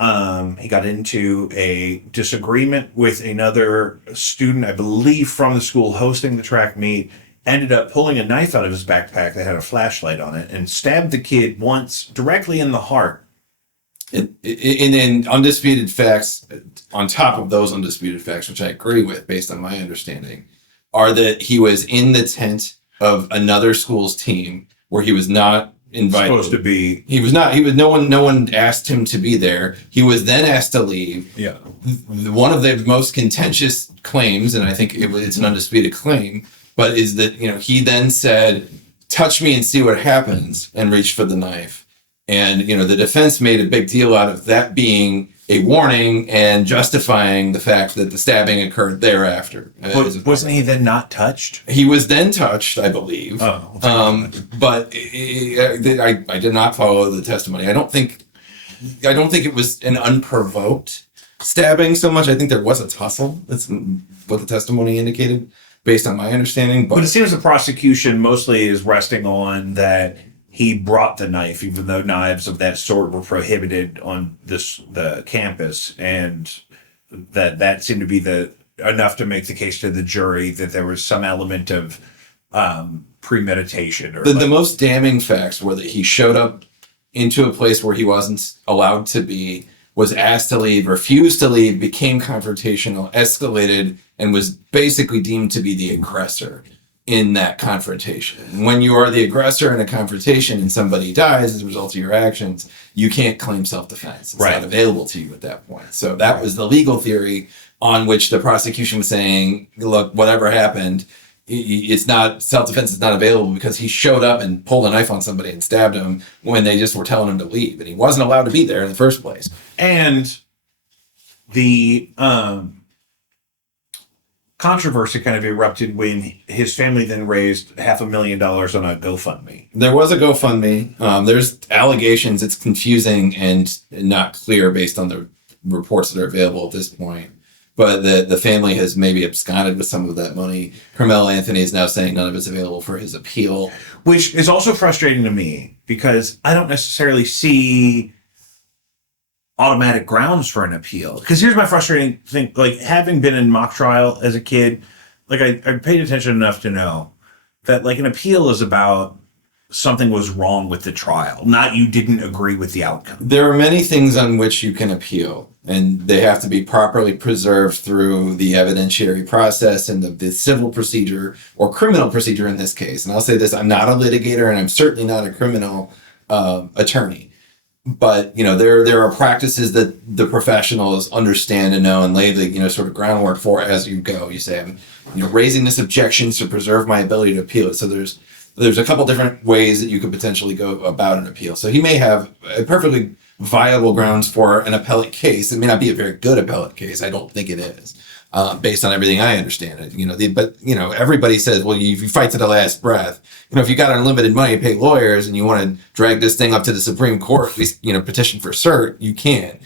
He got into a disagreement with another student, I believe, from the school hosting the track meet, ended up pulling a knife out of his backpack that had a flashlight on it and stabbed the kid once directly in the heart. And in undisputed facts, on top of those undisputed facts, which I agree with based on my understanding, are that he was in the tent of another school's team where he was not invited. Supposed to be. He was not. No one asked him to be there. He was then asked to leave. Yeah. One of the most contentious claims, and I think it's an undisputed claim, but is that, he then said, "Touch me and see what happens," and reached for the knife. And, the defense made a big deal out of that being a warning and justifying the fact that the stabbing occurred thereafter. Wasn't he then not touched? He was then touched, I believe. Oh. But I did not follow the testimony. I don't think it was an unprovoked stabbing so much. I think there was a tussle. That's what the testimony indicated, based on my understanding. But it seems the prosecution mostly is resting on that he brought the knife, even though knives of that sort were prohibited on the campus, and that seemed to be enough to make the case to the jury that there was some element of premeditation. Or the most damning facts were that he showed up into a place where he wasn't allowed to be, was asked to leave, refused to leave, became confrontational, escalated, and was basically deemed to be the aggressor in that confrontation. When you are the aggressor in a confrontation and somebody dies as a result of your actions, you can't claim self-defense. It's not available to you at that point. So that was the legal theory on which the prosecution was saying, look, whatever happened, it's not, self-defense is not available because he showed up and pulled a knife on somebody and stabbed him when they just were telling him to leave, and he wasn't allowed to be there in the first place. And the controversy kind of erupted when his family then raised $500,000 on a GoFundMe. There was a GoFundMe. There's allegations. It's confusing and not clear based on the reports that are available at this point. But the family has maybe absconded with some of that money. Carmelo Anthony is now saying none of it's available for his appeal. Which is also frustrating to me because I don't necessarily see automatic grounds for an appeal. Because here's my frustrating thing, like having been in mock trial as a kid, like I paid attention enough to know that like an appeal is about something was wrong with the trial, not you didn't agree with the outcome. There are many things on which you can appeal, and they have to be properly preserved through the evidentiary process and the civil procedure or criminal procedure in this case. And I'll say this, I'm not a litigator and I'm certainly not a criminal attorney. But, there are practices that the professionals understand and know and lay the, sort of groundwork for as you go. You say, I'm, raising this objection to preserve my ability to appeal it. So there's a couple different ways that you could potentially go about an appeal. So he may have a perfectly viable grounds for an appellate case. It may not be a very good appellate case. I don't think it is, based on everything I understand. But everybody says, well, you fight to the last breath. If you got unlimited money to pay lawyers and you want to drag this thing up to the Supreme Court, at least, petition for cert, you can.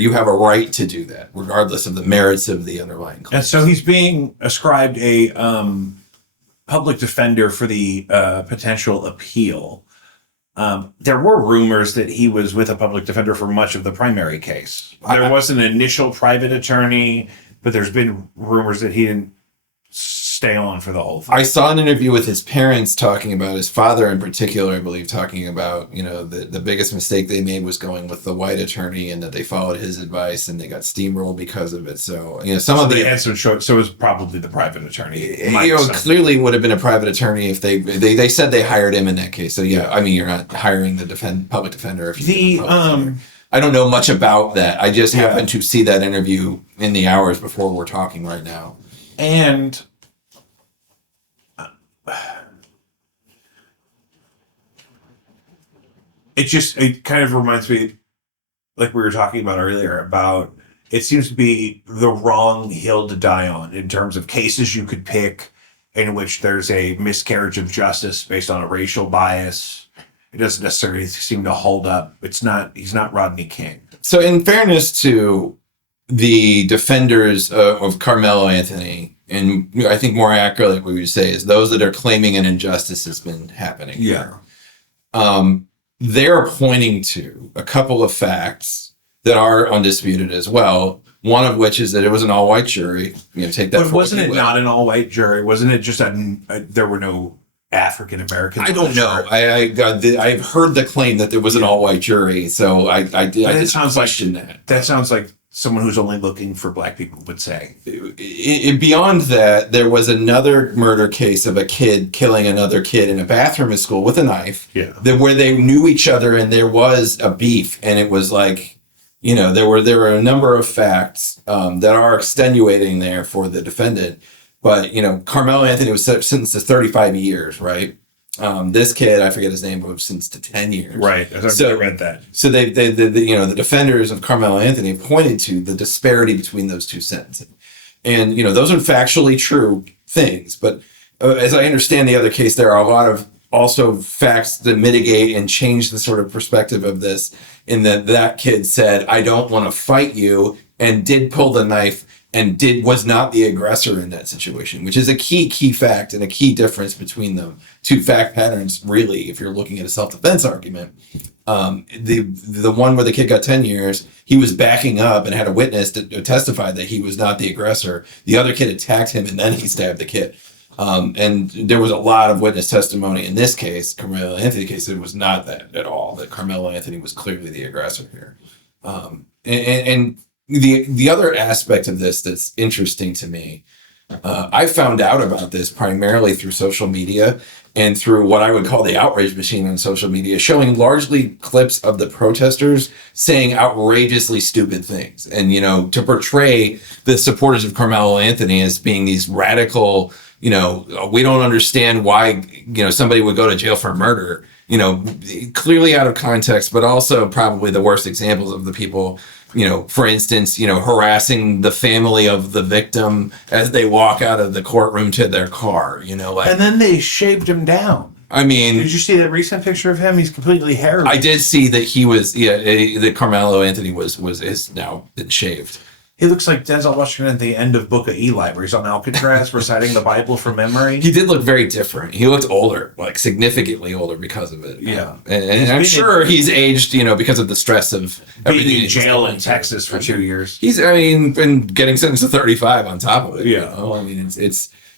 You have a right to do that, regardless of the merits of the underlying claim. And so he's being ascribed a public defender for the potential appeal. There were rumors that he was with a public defender for much of the primary case. There was an initial private attorney, but there's been rumors that he didn't stay on for the whole thing. I saw an interview with his parents talking about, his father in particular, I believe, talking about, the biggest mistake they made was going with the white attorney, and that they followed his advice and they got steamrolled because of it. So, they had some short, so it was probably the private attorney. Clearly would have been a private attorney if they said they hired him in that case. So yeah, I mean, you're not hiring the public defender if you I don't know much about that. I just happened to see that interview in the hours before we're talking right now. And it kind of reminds me, like we were talking about earlier, about it seems to be the wrong hill to die on in terms of cases you could pick in which there's a miscarriage of justice based on a racial bias it doesn't necessarily seem to hold up. He's not Rodney King. So in fairness to the defenders of Carmelo Anthony, and I think more accurately what we would say is those that are claiming an injustice has been happening. Yeah. They're pointing to a couple of facts that are undisputed as well. One of which is that it was an all-white jury. Take that. But wasn't it not an all-white jury? Wasn't it just there were no African Americans? I don't know. I've heard the claim that there was an all-white jury, so I did question that. That sounds like someone who's only looking for black people would say. Beyond that, there was another murder case of a kid killing another kid in a bathroom at school with a knife. Yeah. Where they knew each other and there was a beef, and it was like, there were a number of facts that are extenuating there for the defendant. But, Carmelo Anthony was sentenced to 35 years, right? This kid, I forget his name, but was sentenced to 10 years. Right. I read that. So the defenders of Carmelo Anthony pointed to the disparity between those two sentences. And, those are factually true things. But as I understand the other case, there are a lot of also facts that mitigate and change the sort of perspective of this, in that kid said, I don't want to fight you, and did pull the knife and was not the aggressor in that situation, which is a key fact and a key difference between the two fact patterns, really, if you're looking at a self-defense argument. The one where the kid got 10 years, he was backing up and had a witness to testify that he was not the aggressor. The other kid attacked him and then he stabbed the kid. And there was a lot of witness testimony in this case, Carmelo Anthony case, it was not that at all, that Carmelo Anthony was clearly the aggressor here. And the other aspect of this that's interesting to me, I found out about this primarily through social media and through what I would call the outrage machine on social media, showing largely clips of the protesters saying outrageously stupid things. And, to portray the supporters of Carmelo Anthony as being these radical, we don't understand why, somebody would go to jail for murder, clearly out of context, but also probably the worst examples of the people, for instance, harassing the family of the victim as they walk out of the courtroom to their car, and then they shaved him down. I mean, did you see that recent picture of him? He's completely hairless. I did see that he was, that Carmelo Anthony is now been shaved. He looks like Denzel Washington at the end of Book of Eli, where he's on Alcatraz reciting the Bible from memory. He did look very different. He looked older, like significantly older because of it. Yeah. And I'm sure he's aged, because of the stress of being in jail in Texas for 2 years. He's, been getting sentenced to 35 on top of it. Yeah.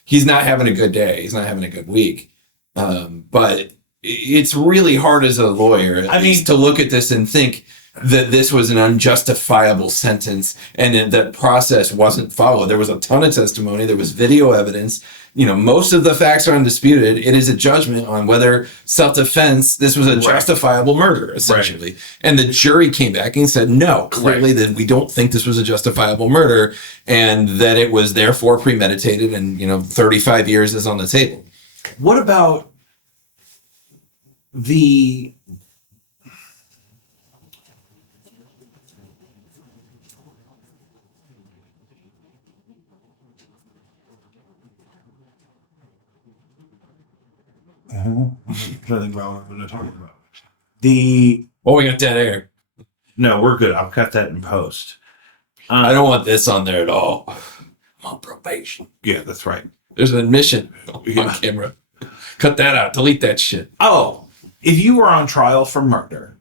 He's not having a good day. He's not having a good week. But it's really hard as a lawyer, to look at this and think that this was an unjustifiable sentence and that process wasn't followed. There was a ton of testimony. There was video evidence. Most of the facts are undisputed. It is a judgment on whether self-defense, this was a justifiable murder, essentially. Right. And the jury came back and said, no, clearly that we don't think this was a justifiable murder and that it was therefore premeditated and, 35 years is on the table. What about the... Nothing wrong with what I'm talking about. We got dead air. No, we're good. I'll cut that in post. I don't want this on there at all. I'm on probation. Yeah, that's right. There's an admission on camera. Cut that out. Delete that shit. Oh, if you were on trial for murder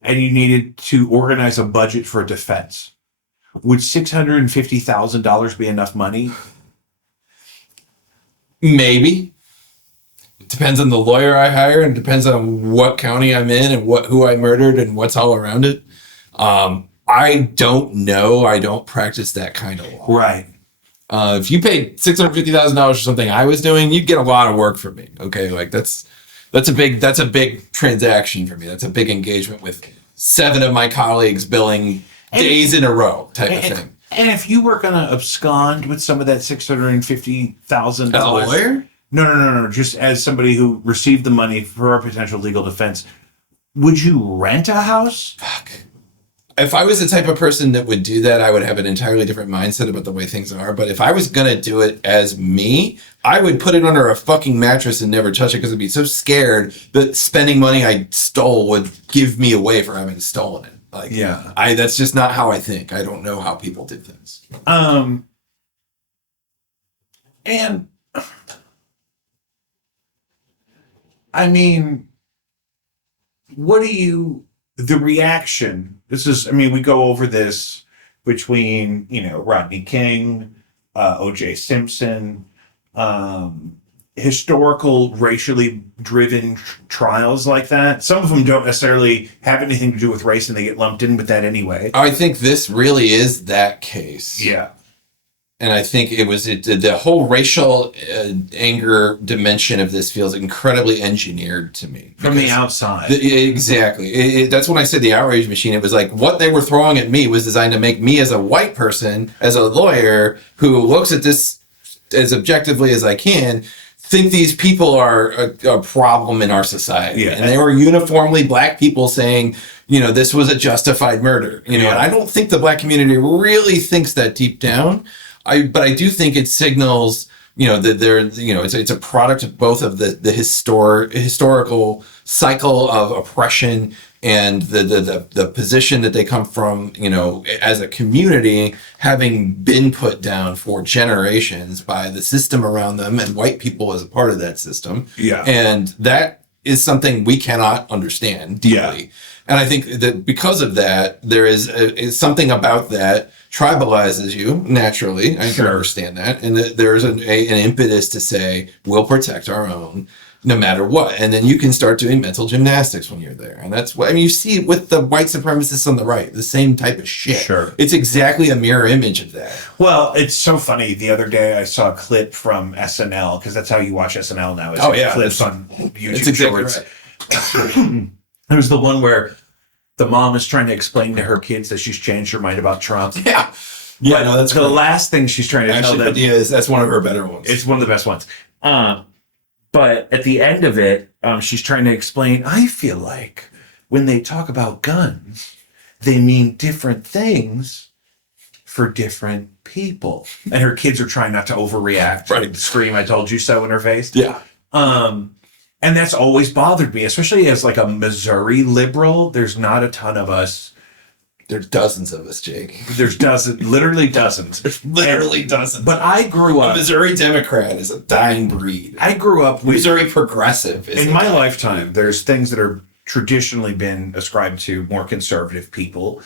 and you needed to organize a budget for defense, would $650,000 be enough money? Maybe. It depends on the lawyer I hire and depends on what county I'm in and who I murdered and what's all around it. I don't know. I don't practice that kind of law. Right. If you paid $650,000 for something I was doing, you'd get a lot of work from me. Okay, like that's a big transaction for me. That's a big engagement with 7 of my colleagues billing days in a row type of thing. And if you were going to abscond with some of that $650,000, as a lawyer? No. Just as somebody who received the money for a potential legal defense, would you rent a house? Fuck. if I was the type of person that would do that, I would have an entirely different mindset about the way things are. But if I was going to do it as me, I would put it under a fucking mattress and never touch it because I'd be so scared that spending money I stole would give me away for having stolen it. Like, Yeah. that's just not how I think. I don't know how people did things. And I mean, the reaction, we go over this between, Rodney King, O.J. Simpson, historical racially driven trials like that. Some of them don't necessarily have anything to do with race and they get lumped in with that anyway. I think this really is that case. Yeah. And I think the whole racial anger dimension of this feels incredibly engineered to me. From the outside. Exactly. That's when I said the outrage machine. It was like what they were throwing at me was designed to make me as a white person, as a lawyer who looks at this as objectively as I can, think these people are a problem in our society. Yeah. And they were uniformly black people saying, this was a justified murder. And I don't think the black community really thinks that deep down. But I do think it signals, that it's a product of both of the historical cycle of oppression and the position that they come from, as a community, having been put down for generations by the system around them and white people as a part of that system. Yeah. And that is something we cannot understand deeply. Yeah. And I think that because of that, there is something about that tribalizes you naturally. I can understand that. And that there's an impetus to say, we'll protect our own no matter what. And then you can start doing mental gymnastics when you're there. And that's what, you see it with the white supremacists on the right, the same type of shit. Sure. It's exactly a mirror image of that. Well, it's so funny. The other day I saw a clip from SNL, because that's how you watch SNL now. Is clips on YouTube That's exactly Shorts. right. There was the one where the mom is trying to explain to her kids that she's changed her mind about Trump. Yeah. Yeah, But no, that's the great. last thing she's trying to tell Actually, them. that's one of her better ones. It's one of the best ones. But at the end of it, she's trying to explain, I feel like when they talk about guns, they mean different things for different people. And her kids are trying not to overreact. Right. Scream, I told you so in her face. Yeah. And that's always bothered me, especially as like a Missouri liberal. There's not a ton of us. There's dozens of us, Jake. There's literally dozens. Literally dozens. But I grew A up. Missouri Democrat is a dying breed. I grew up with. Missouri progressive is In my lifetime, there's things that are traditionally been ascribed to more conservative people.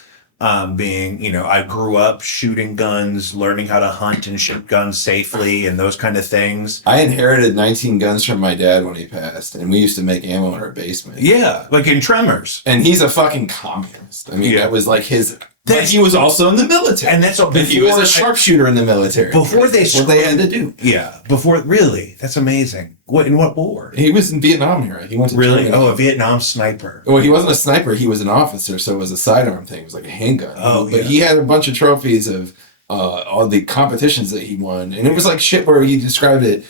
Being, I grew up shooting guns, learning how to hunt and shoot guns safely and those kind of things. I inherited 19 guns from my dad when he passed, and we used to make ammo in our basement. Yeah, like in Tremors. And he's a fucking communist. I mean, Yeah. that was like his. But he was also in the military. And that's what he was a sharpshooter in the military. Before they That's what they had to do. Yeah, really, that's amazing. In what war? He was in Vietnam era. He went to Really? Germany. Oh, a Vietnam sniper. Well, he wasn't a sniper. He was an officer, so it was a sidearm thing. It was like a handgun. Oh, But yeah. he had a bunch of trophies of all the competitions that he won, and it was like shit. Where he described it.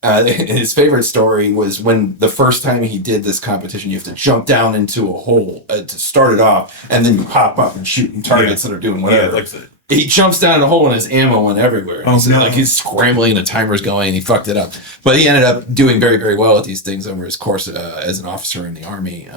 His favorite story was when the first time he did this competition, you have to jump down into a hole to start it off, and then you hop up and shoot targets that are doing whatever. Yeah, like he jumps down in a hole and his ammo went everywhere. Oh, So, no. like he's scrambling, the timer's going, and he fucked it up. But he ended up doing very, very well at these things over his course as an officer in the Army.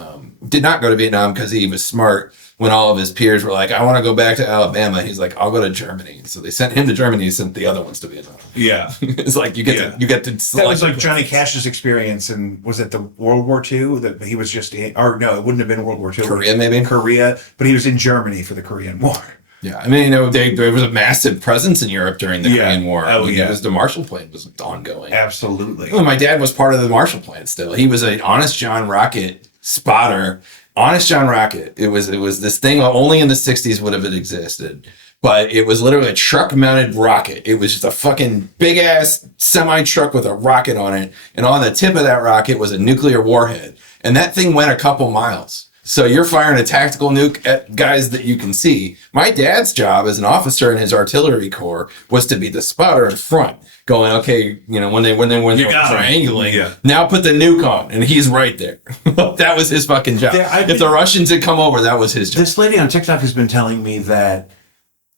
Did not go to Vietnam because he was smart. When all of his peers were like, I want to go back to Alabama, he's like, I'll go to Germany. So they sent him to Germany, he sent the other ones to Vietnam. Yeah. It's like you get to That select was like your Johnny places. Cash's experience, and was it the World War II that he was just in, or no, it wouldn't have been World War II. Korea, maybe? Korea, but he was in Germany for the Korean War. Yeah, I mean, there was a massive presence in Europe during the Yeah. Korean War. Oh, I mean, yeah. it was the Marshall Plan was ongoing. Absolutely. Well, my dad was part of the Marshall Plan still. He was an Honest John Rocket spotter. Honest John Rocket. It was this thing only in the 60s would have it existed. But it was literally a truck-mounted rocket. It was just a fucking big-ass semi-truck with a rocket on it. And on the tip of that rocket was a nuclear warhead. And that thing went a couple miles. So you're firing a tactical nuke at guys that you can see. My dad's job as an officer in his artillery corps was to be the spotter in front, going, okay, when they went triangulating, now put the nuke on, and he's right there. That was his fucking job. If the Russians had come over, that was his job. This lady on TikTok has been telling me that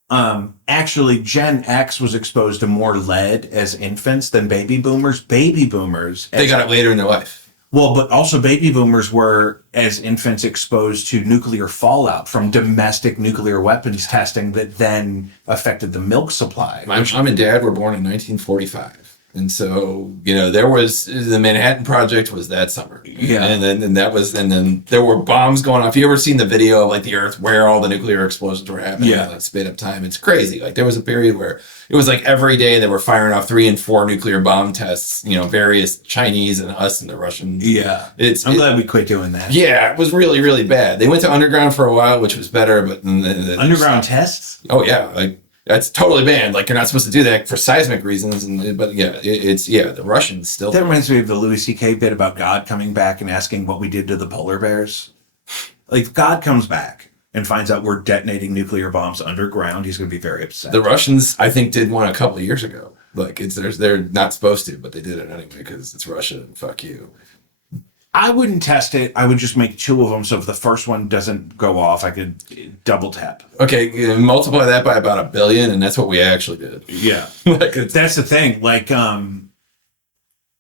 actually Gen X was exposed to more lead as infants than baby boomers. Baby boomers, they got it later in their life. Well, but also baby boomers were, as infants, exposed to nuclear fallout from domestic nuclear weapons testing that then affected the milk supply. My mom and dad were born in 1945. And so, there was the Manhattan Project was that summer. Yeah. And then there were bombs going off. You ever seen the video of like the earth where all the nuclear explosions were happening? Yeah. Like sped up time. It's crazy. Like there was a period where it was like every day they were firing off 3 and 4 nuclear bomb tests, various Chinese and us and the Russians. Yeah. I'm glad we quit doing that. Yeah, it was really, really bad. They went to underground for a while, which was better, but underground tests? Oh yeah. Like that's totally banned. Like you're not supposed to do that for seismic reasons. But yeah, the Russians still. That reminds me of the Louis C.K. bit about God coming back and asking what we did to the polar bears. Like God comes back and finds out we're detonating nuclear bombs underground, he's going to be very upset. The Russians, I think, did one a couple of years ago. Like they're not supposed to, but they did it anyway because it's Russia and fuck you. I wouldn't test it. I would just make 2 of them. So if the first one doesn't go off, I could double tap. Okay, multiply that by about 1 billion, and that's what we actually did. Yeah, that's the thing. Like, and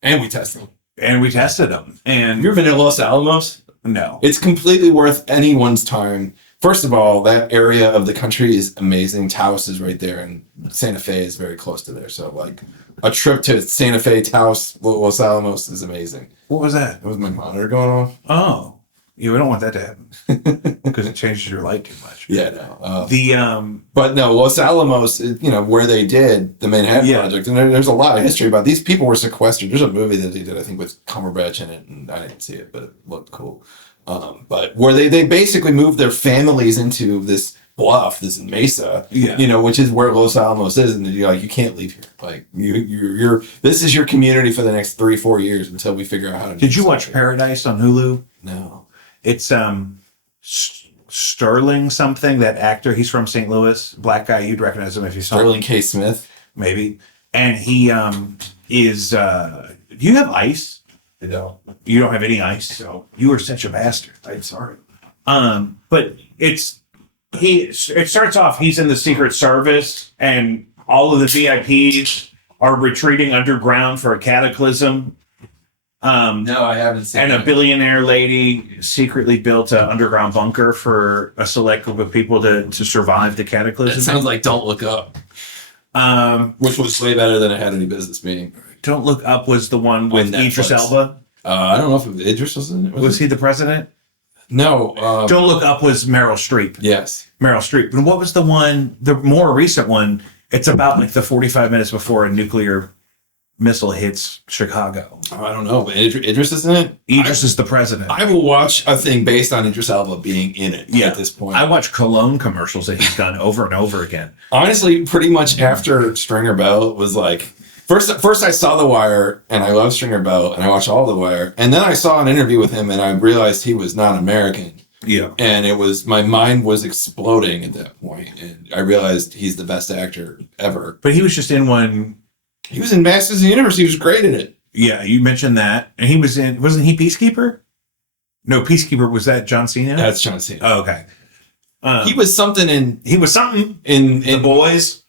we tested them, and we tested them. And you've been to Los Alamos? No, it's completely worth anyone's time. First of all, that area of the country is amazing. Taos is right there, and Santa Fe is very close to there. So, like, a trip to Santa Fe, Taos, Los Alamos is amazing. What was that? It was my monitor going off. Oh, we don't want that to happen because it changes your light too much. Yeah, no. But no, Los Alamos, where they did the Manhattan Project, and there's a lot of history about these people were sequestered. There's a movie that they did, I think, with Cumberbatch in it, and I didn't see it, but it looked cool. But where they basically moved their families into this bluff, this mesa, which is where Los Alamos is, and you're like, you can't leave here. Like you're this is your community for the next 3-4 years until we figure out how to. Did you watch Paradise on Hulu? No, it's Sterling something. That actor, he's from St. Louis, black guy. You'd recognize him if you saw Sterling him. K. Smith, maybe. And he is. Do you have ice? I don't. You don't have any ice, so you are such a bastard. I'm sorry. But it starts off, he's in the Secret Service, and all of the VIPs are retreating underground for a cataclysm. No, I haven't seen. And a billionaire lady secretly built an underground bunker for a select group of people to survive the cataclysm. It sounds like Don't Look Up. Which was way better than it had any business being. Don't Look Up was the one with Idris Elba. I don't know if Idris was in it. Was he the president? No. Don't Look Up was Meryl Streep. Yes. Meryl Streep. And what was the one, the more recent one? It's about like the 45 minutes before a nuclear missile hits Chicago. Oh, I don't know. But Idris is in it? Idris is the president. I will watch a thing based on Idris Elba being in it at this point. I watch Cologne commercials that he's done over and over again. Honestly, pretty much after Stringer Bell was like, First, I saw The Wire, and I love Stringer Bell, and I watched all The Wire, and then I saw an interview with him, and I realized he was not American. Yeah. And my mind was exploding at that point, and I realized he's the best actor ever. But he was just in one. He was in Masters of the Universe. He was great in it. Yeah, you mentioned that, and he was in. Wasn't he Peacekeeper? No, Peacekeeper, was that John Cena? That's John Cena. Oh, okay. He was something in The Boys.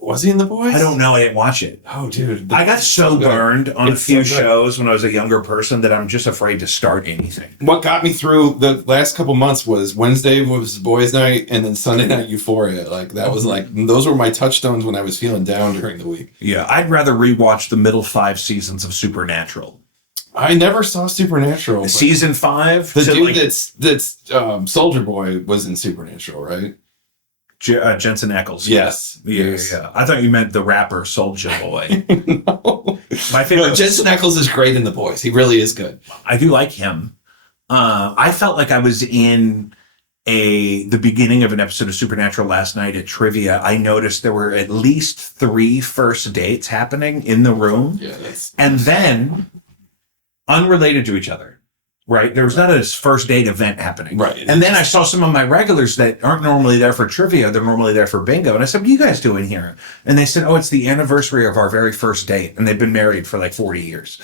Was he in The Boys? I don't know. I didn't watch it. Oh, dude. I got so burned on a few shows when I was a younger person that I'm just afraid to start anything. What got me through the last couple months was Wednesday was Boys Night, and then Sunday Night Euphoria. Like, that was like, those were my touchstones when I was feeling down during the week. Yeah, I'd rather rewatch the middle 5 seasons of Supernatural. I never saw Supernatural. Season 5? The dude that's Soldier Boy was in Supernatural, right? Jensen Ackles. Yes. Yeah. I thought you meant the rapper Soulja Boy. No. My favorite. No, Jensen Ackles is great in The Boys. He really is good. I do like him. I felt like I was in the beginning of an episode of Supernatural last night at trivia. I noticed there were at least 3 first dates happening in the room. Yeah. And then, unrelated to each other, right? There was not a first date event happening. Right. And then I saw some of my regulars that aren't normally there for trivia. They're normally there for bingo. And I said, what are you guys doing here? And they said, oh, it's the anniversary of our very first date. And they've been married for like 40 years.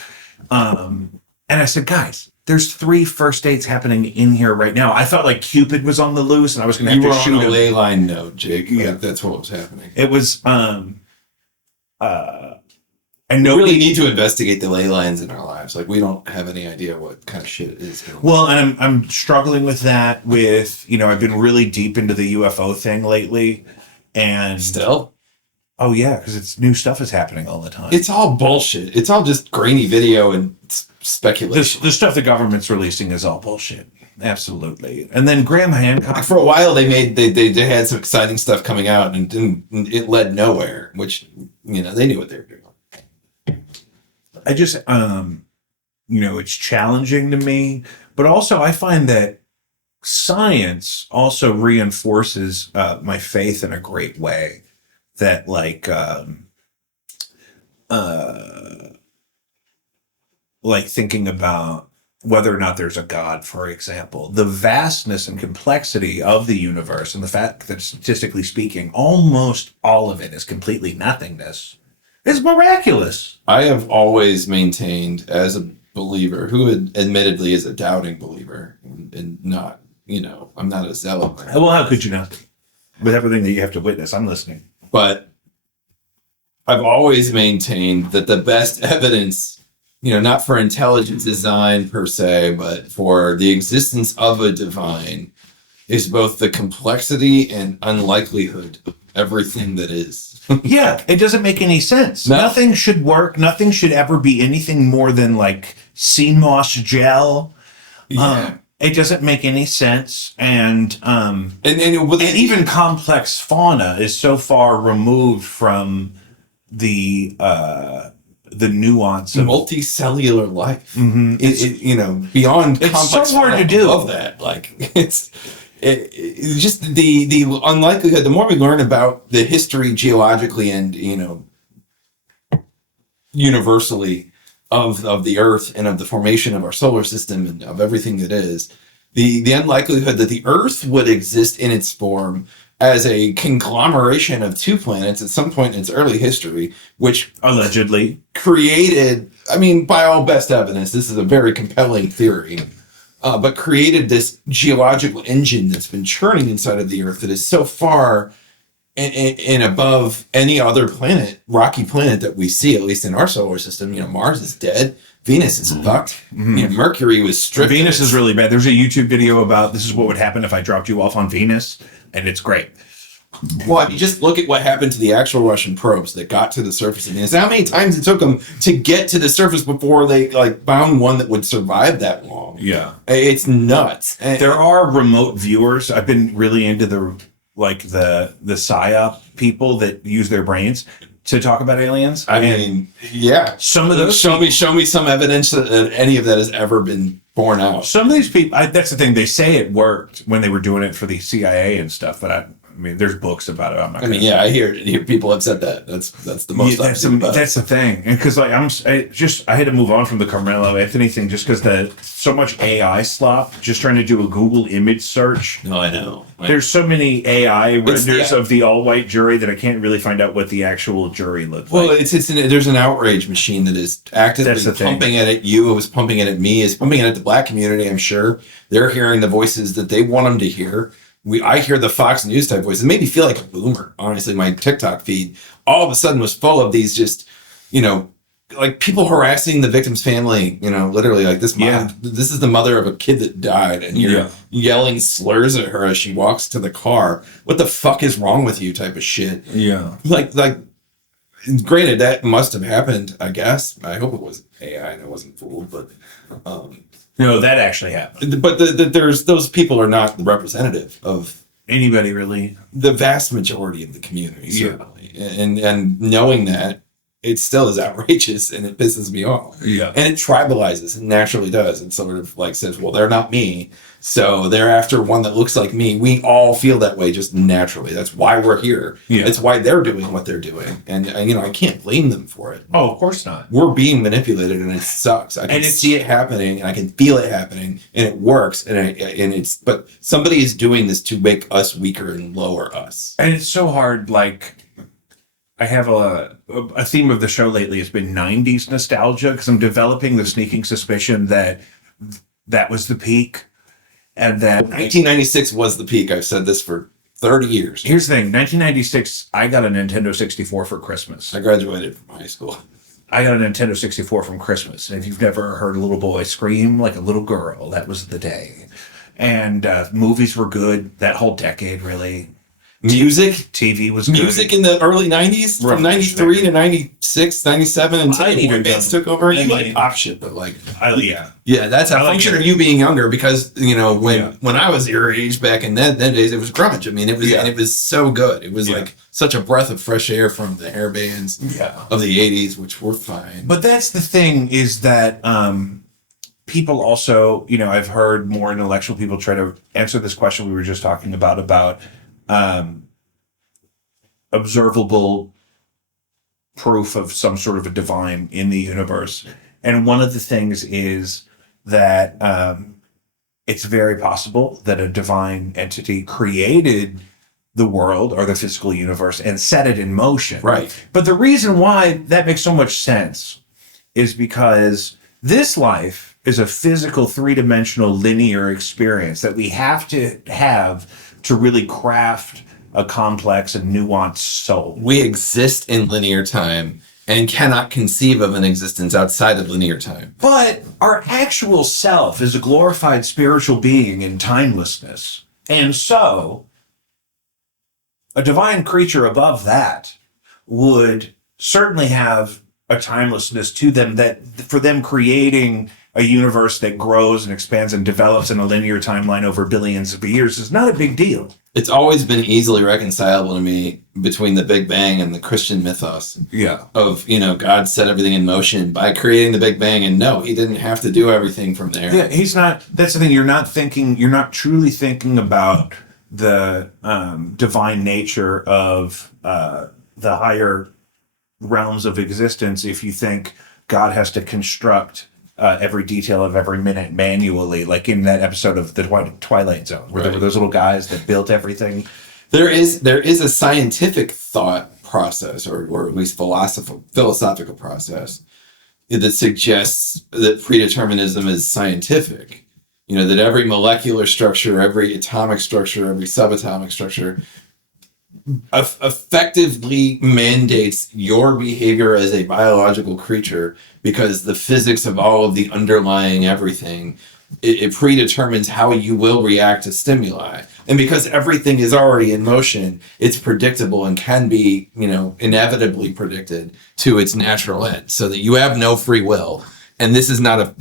And I said, guys, there's 3 first dates happening in here right now. I felt like Cupid was on the loose and I was going to have to shoot You were on a him. ley line note, Jake. Yeah. Like, that's what was happening. It was, I We know really need to investigate the ley lines in our lives. Like, we don't have any idea what kind of shit it is. Well, and I'm struggling with that with, I've been really deep into the UFO thing lately. And Still? oh yeah, because it's new stuff is happening all the time. It's all bullshit. It's all just grainy video and speculation. The stuff the government's releasing is all bullshit. Absolutely. And then Graham Hancock. For a while, they had some exciting stuff coming out, and it led nowhere. Which they knew what they were doing. I just it's challenging to me, but also I find that science also reinforces my faith in a great way. That like thinking about whether or not there's a God, for example, the vastness and complexity of the universe and the fact that statistically speaking, almost all of it is completely nothingness is miraculous. I have always maintained, as a believer, who admittedly is a doubting believer, and not, I'm not a zealot. Well, how could you not be? With everything that you have to witness, I'm listening. But I've always maintained that the best evidence, not for intelligent design per se, but for the existence of a divine, is both the complexity and unlikelihood of everything that is. Yeah, it doesn't make any sense. No. Nothing should work. Nothing should ever be anything more than like CMOS gel. Yeah. It doesn't make any sense. And And even complex fauna is so far removed from the nuance of multicellular life. Mhm. Beyond It's complex so hard fauna to do. above that. Like it's just the unlikelihood. The more we learn about the history geologically and universally of the Earth and of the formation of our solar system and of everything that is, the unlikelihood that the Earth would exist in its form as a conglomeration of 2 planets at some point in its early history, which allegedly created, by all best evidence, this is a very compelling theory, but created this geological engine that's been churning inside of the Earth that is so far and above any other planet, rocky planet that we see, at least in our solar system. Mars is dead. Venus is fucked. Mercury was stripped. Venus is really bad. There's a YouTube video about this is what would happen if I dropped you off on Venus, and it's great. Well, you just look at what happened to the actual Russian probes that got to the surface of Venus. How many times it took them to get to the surface before they found one that would survive that long? Yeah. It's nuts. And There are remote viewers. I've been really into the PSYOP people that use their brains to talk about aliens. yeah. Some of those Show me some evidence that any of that has ever been borne out. some of these people, that's the thing. They say it worked when they were doing it for the CIA and stuff, but there's books about it. I'm not gonna I hear people have said that. That's the most. Yeah, that's the thing, and because I had to move on from the Carmelo Anthony thing just because so much AI slop. Just trying to do a Google image search. No, I know. There's so many AI renders the- of the all-white jury that I can't really find out what the actual jury looked Well, like. there's an outrage machine that is actively That's the thing. pumping it at you. It was pumping it at me. It's pumping it at the black community. I'm sure they're hearing the voices that they want them to hear. I hear the Fox News type voices. It made me feel like a boomer. Honestly, my TikTok feed all of a sudden was full of these just, like people harassing the victim's family. Literally like this mom. Yeah. This is the mother of a kid that died, and you're yelling slurs at her as she walks to the car. What the fuck is wrong with you? Type of shit. Yeah. Like. Granted, that must have happened. I guess. I hope it was AI and I wasn't fooled, but. No, that actually happened. But there's those people are not the representative of Anybody really? the vast majority of the community, certainly. And knowing that it still is outrageous and it pisses me off. Yeah. And it tribalizes, it naturally does. It sort of like says, well, they're not me, so they're after one that looks like me. We all feel that way just naturally. That's why we're here. Yeah. It's why they're doing what they're doing. And I can't blame them for it. Oh, of course not. We're being manipulated and it sucks. I can see it happening and I can feel it happening and it works. But somebody is doing this to make us weaker and lower us. And it's so hard. Like, I have a theme of the show lately has been 90s nostalgia, because I'm developing the sneaking suspicion that was the peak. And that 1996 was the peak. I've said this for 30 years. Here's the thing. 1996, I got a Nintendo 64 for Christmas. I graduated from high school. I got a Nintendo 64 from Christmas. And if you've never heard a little boy scream like a little girl, that was the day. And movies were good that whole decade, really. Music? TV was good. Music in the early 90s? From 93 to 96, 97 until the bands took over? You like pop shit, but like... yeah. Yeah, that's a function of you being younger, because, when I was your age back in then days, it was grunge. I mean, and it was so good. It was like such a breath of fresh air from the hair bands of the 80s, which were fine. But that's the thing, is that people also, I've heard more intellectual people try to answer this question we were just talking about observable proof of some sort of a divine in the universe. And one of the things is that it's very possible that a divine entity created the world or the physical universe and set it in motion. Right. But the reason why that makes so much sense is because this life is a physical, three-dimensional, linear experience that we have to really craft a complex and nuanced soul. We exist in linear time and cannot conceive of an existence outside of linear time. But our actual self is a glorified spiritual being in timelessness. And so, a divine creature above that would certainly have a timelessness to them, that for them creating a universe that grows and expands and develops in a linear timeline over billions of years is not a big deal. It's always been easily reconcilable to me between the Big Bang and the Christian mythos. Yeah. Of, God set everything in motion by creating the Big Bang, and no, he didn't have to do everything from there. Yeah, that's the thing, you're not truly thinking about the divine nature of the higher realms of existence if you think God has to construct every detail of every minute manually, like in that episode of the Twilight Zone, where there were those little guys that built everything. There is a scientific thought process, or at least philosophical process, that suggests that predeterminism is scientific. That every molecular structure, every atomic structure, every subatomic structure effectively mandates your behavior as a biological creature, because the physics of all of the underlying everything, it predetermines how you will react to stimuli. And because everything is already in motion, it's predictable and can be, inevitably predicted to its natural end, so that you have no free will. And this is not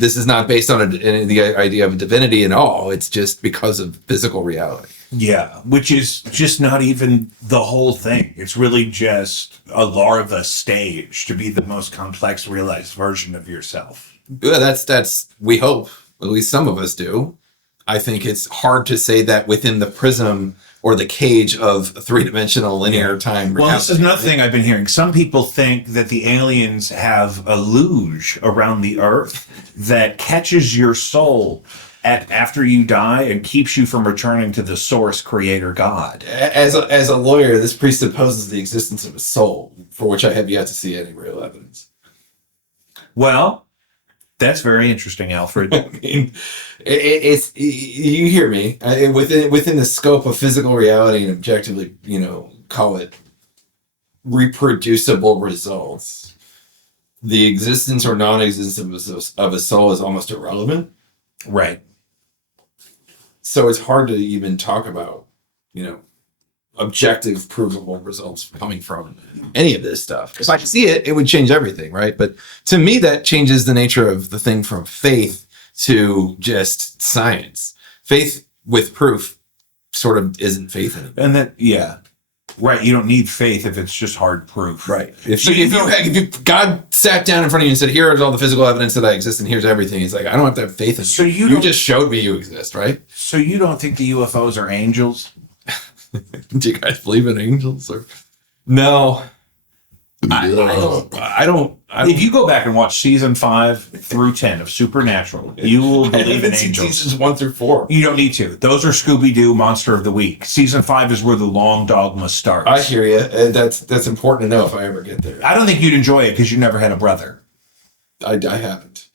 based on the idea of a divinity at all. It's just because of physical reality. Yeah, which is just not even the whole thing. It's really just a larva stage to be the most complex realized version of yourself. Yeah, that's we hope, at least some of us do. I think it's hard to say that within the prism or the cage of three-dimensional linear time. Well, this is another thing I've been hearing. Some people think that the aliens have a luge around the Earth that catches your soul after you die and keeps you from returning to the source, creator, God. As a lawyer, this presupposes the existence of a soul, for which I have yet to see any real evidence. Well, that's very interesting, Alfred. I mean, it's you hear me. Within the scope of physical reality and objectively, call it reproducible results, the existence or non-existence of a soul is almost irrelevant. Right. So it's hard to even talk about, objective, provable results coming from any of this stuff. If I see it, it would change everything, right? But to me, that changes the nature of the thing from faith to just science. Faith with proof sort of isn't faith anymore. And that, yeah. Right. You don't need faith if it's just hard proof. Right. If God sat down in front of you and said, "Here is all the physical evidence that I exist, and here's everything," he's like, "I don't have to have faith in you. So you You don't- just showed me you exist, right?" So you don't think the UFOs are angels? Do you guys believe in angels? Or no, I don't. If you go back and watch season 5 through 10 of Supernatural, you will believe in angels. Seasons 1 through 4. You don't need to. Those are Scooby-Doo Monster of the Week. Season 5 is where the long dogma starts. I hear you. That's important to know if I ever get there. I don't think you'd enjoy it because you never had a brother. I haven't.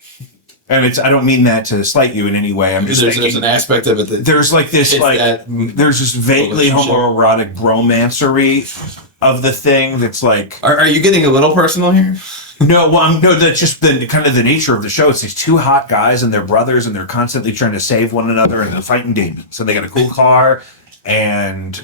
And I don't mean that to slight you in any way. I'm just There's thinking an aspect of it that there's like this it's like that there's this vaguely relationship. homoerotic bromancery of the thing that's like Are you getting a little personal here? no, that's just the kind of the nature of the show. It's these two hot guys and they're brothers and they're constantly trying to save one another and they're fighting demons. And they got a cool car and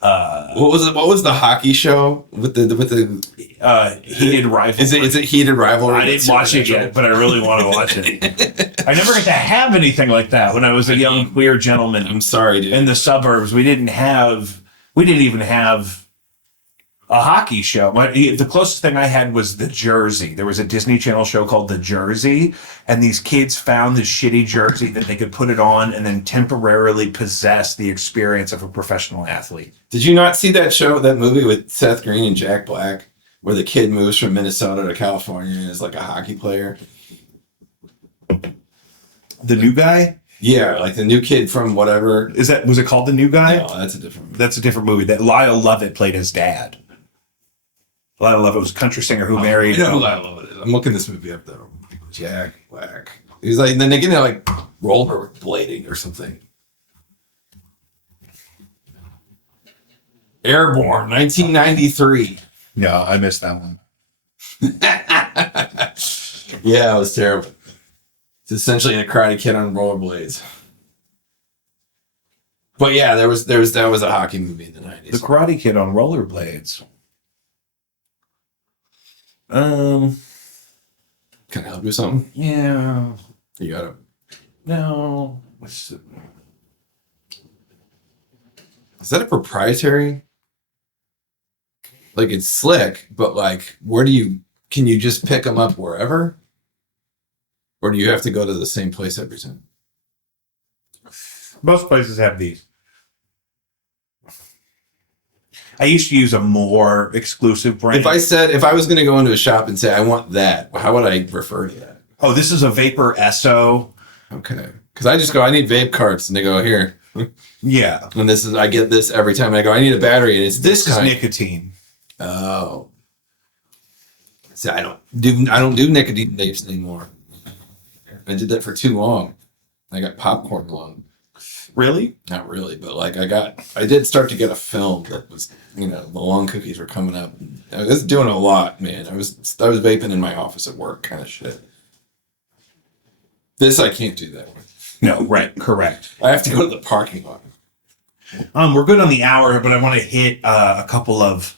What was the hockey show with the heated rivalry. is it heated rivalry? I didn't watch it yet, but I really want to watch it. I never got to have anything like that when I was a young queer gentleman I'm sorry, dude. in the suburbs. We didn't even have a hockey show. The closest thing I had was The Jersey. There was a Disney Channel show called The Jersey, and these kids found this shitty jersey that they could put it on and then temporarily possess the experience of a professional athlete. Did you not see that movie with Seth Green and Jack Black, where the kid moves from Minnesota to California and is like a hockey player? The New Guy? Yeah, like the new kid from whatever. Was it called The New Guy? No, that's a different movie. That's a different movie. That Lyle Lovett played his dad. Lyle Lovett was a country singer who married. You know who Lyle Lovett is. I'm looking this movie up though. Jack Black. He's like, then they get into like rollerblading or something. Airborne, 1993. No, I missed that one. Yeah, it was terrible. It's essentially a Karate Kid on rollerblades. But yeah, that was a hockey movie in the 90s. The Karate Kid on rollerblades. Can I help you with something? Yeah. You got it. No. Is that a proprietary? Like it's slick, but like, can you just pick them up wherever? Or do you have to go to the same place every time? Most places have these. I used to use a more exclusive brand. If I was going to go into a shop and say, I want that, how would I refer to that? Oh, this is a Vapor Esso. Okay. Because I just go, I need vape carts. And they go, here. Yeah. And I get this every time. And I go, I need a battery. And it's This is kind. nicotine. Oh. See, I don't do nicotine vapes anymore. I did that for too long. I got popcorn lung. Really? Not really, but like I did start to get a film that was, the lung cookies were coming up. I was doing a lot, man. I was vaping in my office at work, kind of shit. This I can't do that with. No, right, correct. I have to go to the parking lot. We're good on the hour, but I want to hit a couple of.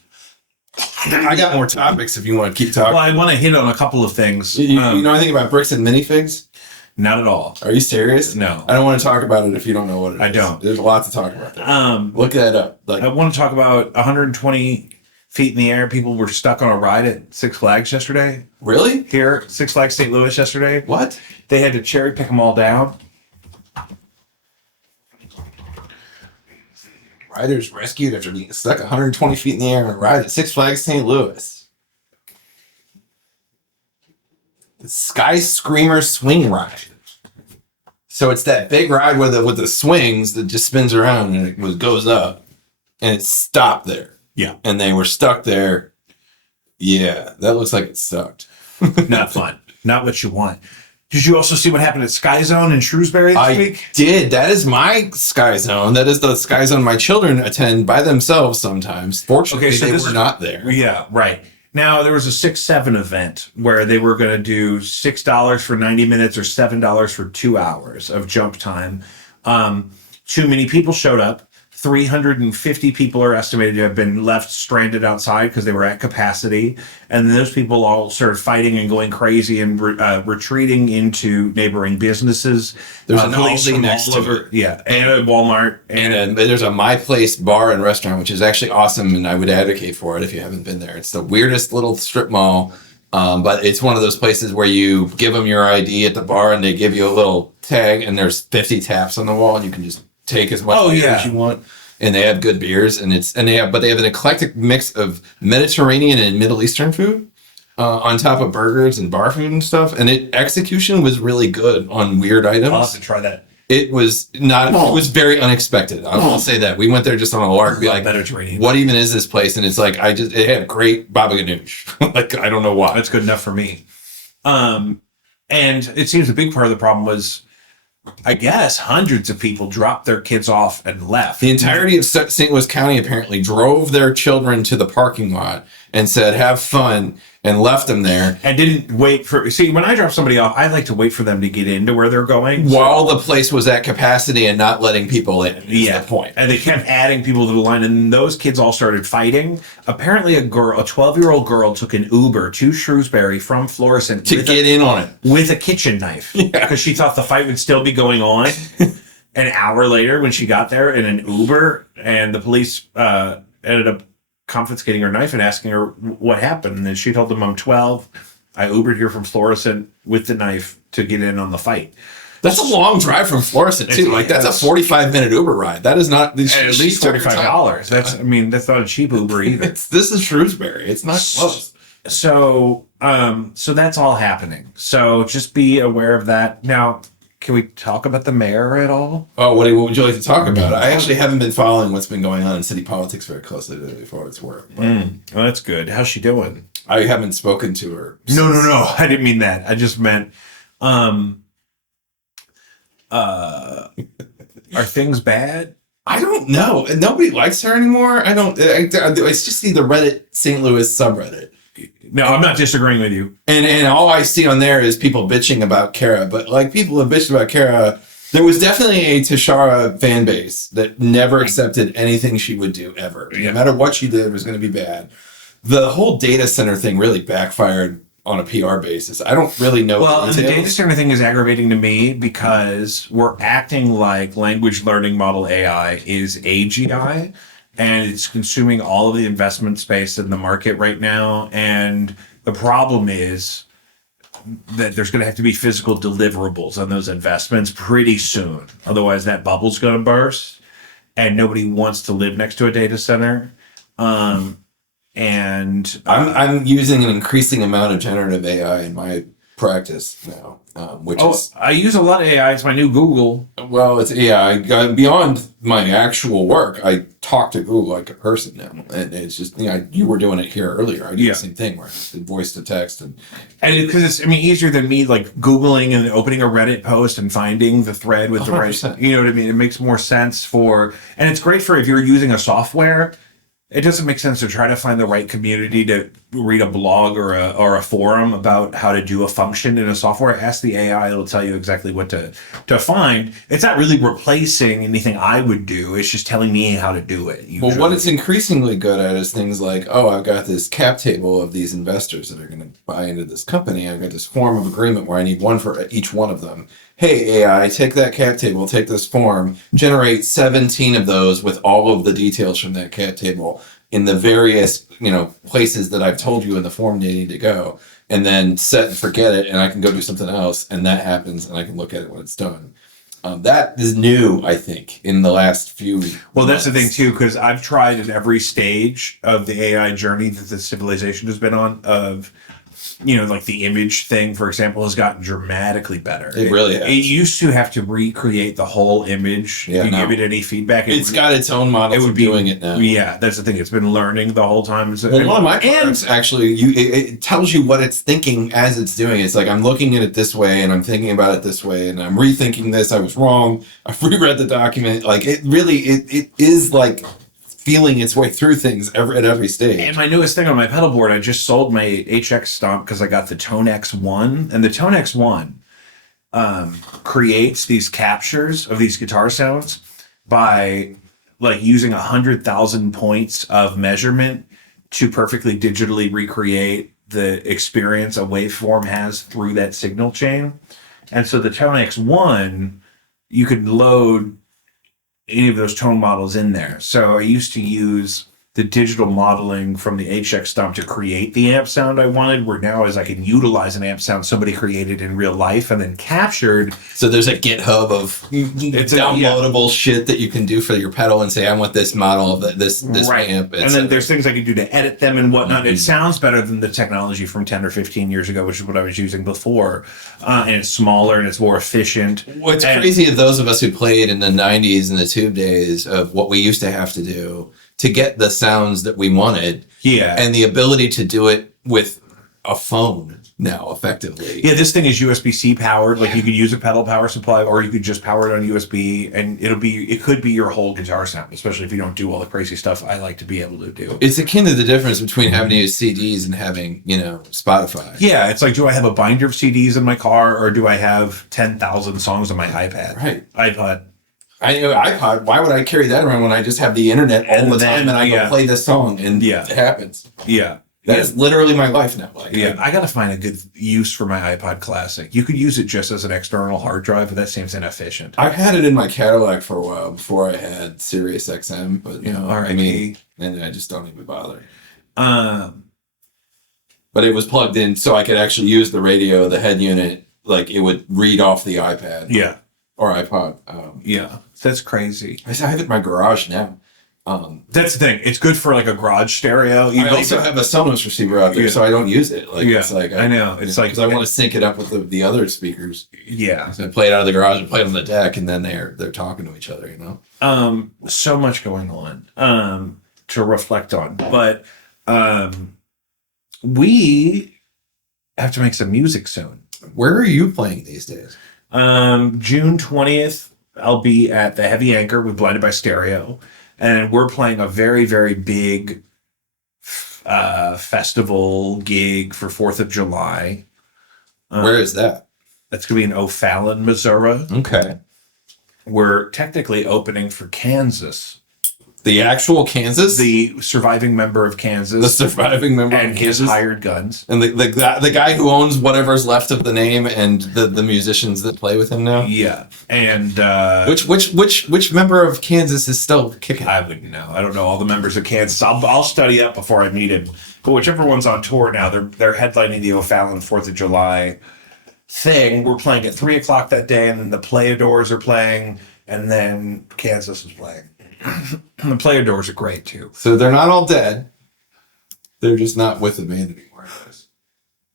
I got more topics if you want to keep talking. Well, I want to hit on a couple of things. You know anything about bricks and minifigs? Not at all. Are you serious? No. I don't want to talk about it if you don't know what it is. I don't. There's a lot to talk about there. Look that up. Like, I want to talk about 120 feet in the air. People were stuck on a ride at Six Flags yesterday. really? Here, Six Flags St. Louis yesterday. What? They had to cherry pick them all down. Riders rescued after being stuck 120 feet in the air on a ride at Six Flags St. Louis. The Sky Screamer swing ride. So it's that big ride with the swings that just spins around and it goes up, and it stopped there. Yeah. And they were stuck there. Yeah, that looks like it sucked. Not fun. Not what you want. Did you also see what happened at Sky Zone in Shrewsbury this week? Did. That is my Sky Zone. That is the Sky Zone my children attend by themselves sometimes. Fortunately, they were not there. Yeah, right. Now, there was a 6-7 event where they were going to do $6 for 90 minutes or $7 for 2 hours of jump time. Too many people showed up. 350 people are estimated to have been left stranded outside because they were at capacity. And those people all started fighting and going crazy and retreating into neighboring businesses. There's an police Aldi from next all to over, it. yeah, and a Walmart. And there's a My Place bar and restaurant, which is actually awesome, and I would advocate for it if you haven't been there. It's the weirdest little strip mall, but it's one of those places where you give them your ID at the bar, and they give you a little tag, and there's 50 taps on the wall, and you can just take as much beer as you want. And they have good beers, and they have an eclectic mix of Mediterranean and Middle Eastern food on top of burgers and bar food and stuff. And execution was really good on weird items. I'll have to try that. It was not. It was very unexpected. I will say that we went there just on a lark. Be like, Mediterranean. what even is this place? And it's like it had great baba ganoush. Like I don't know why. That's good enough for me. And it seems a big part of the problem was, I guess, hundreds of people dropped their kids off and left. The entirety of St. Louis County apparently drove their children to the parking lot and said, "Have fun," and left them there. And didn't wait for. See, when I drop somebody off, I like to wait for them to get into where they're going. While the place was at capacity and not letting people in. Is the point. And they kept adding people to the line, and those kids all started fighting. Apparently, a 12-year-old girl took an Uber to Shrewsbury from Florissant To get in on it. with a kitchen knife because she thought the fight would still be going on. An hour later, when she got there in an Uber, and the police ended up confiscating her knife and asking her what happened. And then she told them, "I'm 12. I Ubered here from Florissant with the knife to get in on the fight." That's a long drive from Florissant too. Like that's a 45-minute Uber ride. That is not At least $45. That's not a cheap Uber either. This is Shrewsbury. It's not close. So that's all happening. So just be aware of that. Now, can we talk about the mayor at all? Oh, what would you like to talk about? I actually haven't been following what's been going on in city politics very closely today for its work. Well, that's good. How's she doing? I haven't spoken to her. No. I didn't mean that. I just meant, are things bad? I don't know. Nobody likes her anymore. It's just the Reddit St. Louis subreddit. No, I'm not disagreeing with you. And all I see on there is people bitching about Kara. But like people have bitched about Kara. There was definitely a Tashara fan base that never accepted anything she would do ever. Yeah. No matter what she did, it was going to be bad. The whole data center thing really backfired on a PR basis. I don't really know. Well, and the data center thing is aggravating to me because we're acting like language learning model AI is AGI. And it's consuming all of the investment space in the market right now. And the problem is that there's going to have to be physical deliverables on those investments pretty soon. Otherwise, that bubble's going to burst. And nobody wants to live next to a data center. And I'm using an increasing amount of generative AI in my practice now, I use a lot of AI. It's my new Google. Well, it's AI. Beyond my actual work, I talk to Google like a person now, and it's just you were doing it here earlier. I do the same thing where it's voice to text and because it's easier than me like Googling and opening a Reddit post and finding the thread with 100%. the right. You know what I mean? It makes more sense and it's great for if you're using a software. It doesn't make sense to try to find the right community to read a blog or a forum about how to do a function in a software. Ask the AI; it'll tell you exactly what to find. It's not really replacing anything I would do. It's just telling me how to do it. Well, what it's increasingly good at is things like, oh, I've got this cap table of these investors that are going to buy into this company. I've got this form of agreement where I need one for each one of them. Hey, AI, take that cap table, take this form, generate 17 of those with all of the details from that cap table in the various, places that I've told you in the form they need to go, and then set and forget it, and I can go do something else, and that happens, and I can look at it when it's done. That is new, I think, in the last few Well, that's months. the thing, too, because I've tried at every stage of the AI journey that the civilization has been on of... like the image thing, for example, has gotten dramatically better. It really has. It used to have to recreate the whole image. Yeah, you no. give it any feedback. It's got its own models of doing it now. Yeah, that's the thing. It's been learning the whole time. Well, one of my products actually, it tells you what it's thinking as it's doing it. It's like, I'm looking at it this way, and I'm thinking about it this way, and I'm rethinking this. I was wrong. I've reread the document. Like, it really, it is like feeling its way through things at every stage. And my newest thing on my pedal board, I just sold my HX Stomp because I got the Tone X1. And the Tone X1 creates these captures of these guitar sounds by like using 100,000 points of measurement to perfectly digitally recreate the experience a waveform has through that signal chain. And so the Tone X1, you could load any of those tone models in there. So I used to use the digital modeling from the HX Stomp to create the amp sound I wanted, where now is I can utilize an amp sound somebody created in real life and then captured. So there's a GitHub of downloadable shit that you can do for your pedal and say, I want this model of this right. amp. And then there's things I can do to edit them and whatnot. It sounds better than the technology from 10 or 15 years ago, which is what I was using before. And it's smaller and it's more efficient. What's crazy of those of us who played in the 90s and the tube days of what we used to have to do to get the sounds that we wanted. Yeah. And the ability to do it with a phone now, effectively. Yeah, this thing is USB-C powered. Like you could use a pedal power supply, or you could just power it on USB, and it could be your whole guitar sound, especially if you don't do all the crazy stuff I like to be able to do. It's akin to the difference between having to use CDs and having, Spotify. Yeah, it's like, do I have a binder of CDs in my car, or do I have 10,000 songs on my iPad? Right. iPod. I know iPod. Why would I carry that around when I just have the internet all the time and I go play this song and it happens? Yeah. That is literally my life now. Like, I got to find a good use for my iPod Classic. You could use it just as an external hard drive, but that seems inefficient. I've had it in my Cadillac for a while before I had Sirius XM, but and I just don't even bother. But it was plugged in so I could actually use the radio, the head unit, like it would read off the iPad. Yeah. Or iPod. That's crazy. I have it in my garage now. That's the thing. It's good for like a garage stereo. I also have a Sonos receiver out there, so I don't use it. It's like I know. It's like because I want to sync it up with the other speakers. Yeah. So I play it out of the garage and play it on the deck, and then they're talking to each other. So much going on to reflect on, but we have to make some music soon. Where are you playing these days? June 20th, I'll be at the Heavy Anchor with Blinded by Stereo, and we're playing a very, very big festival gig for 4th of July. Where is that? That's going to be in O'Fallon, Missouri. Okay. We're technically opening for Kansas. The actual Kansas? The surviving member of Kansas. The surviving member and of his Kansas? hired guns. And the guy who owns whatever's left of the name and the musicians that play with him now? Yeah. And which member of Kansas is still kicking? I wouldn't know. I don't know all the members of Kansas. I'll study up before I meet him. But whichever one's on tour now, they're headlining the O'Fallon 4th of July thing. We're playing at 3:00 that day, and then the Playadors are playing, and then Kansas is playing. The Playadors are great too. So they're not all dead. They're just not with the band anymore.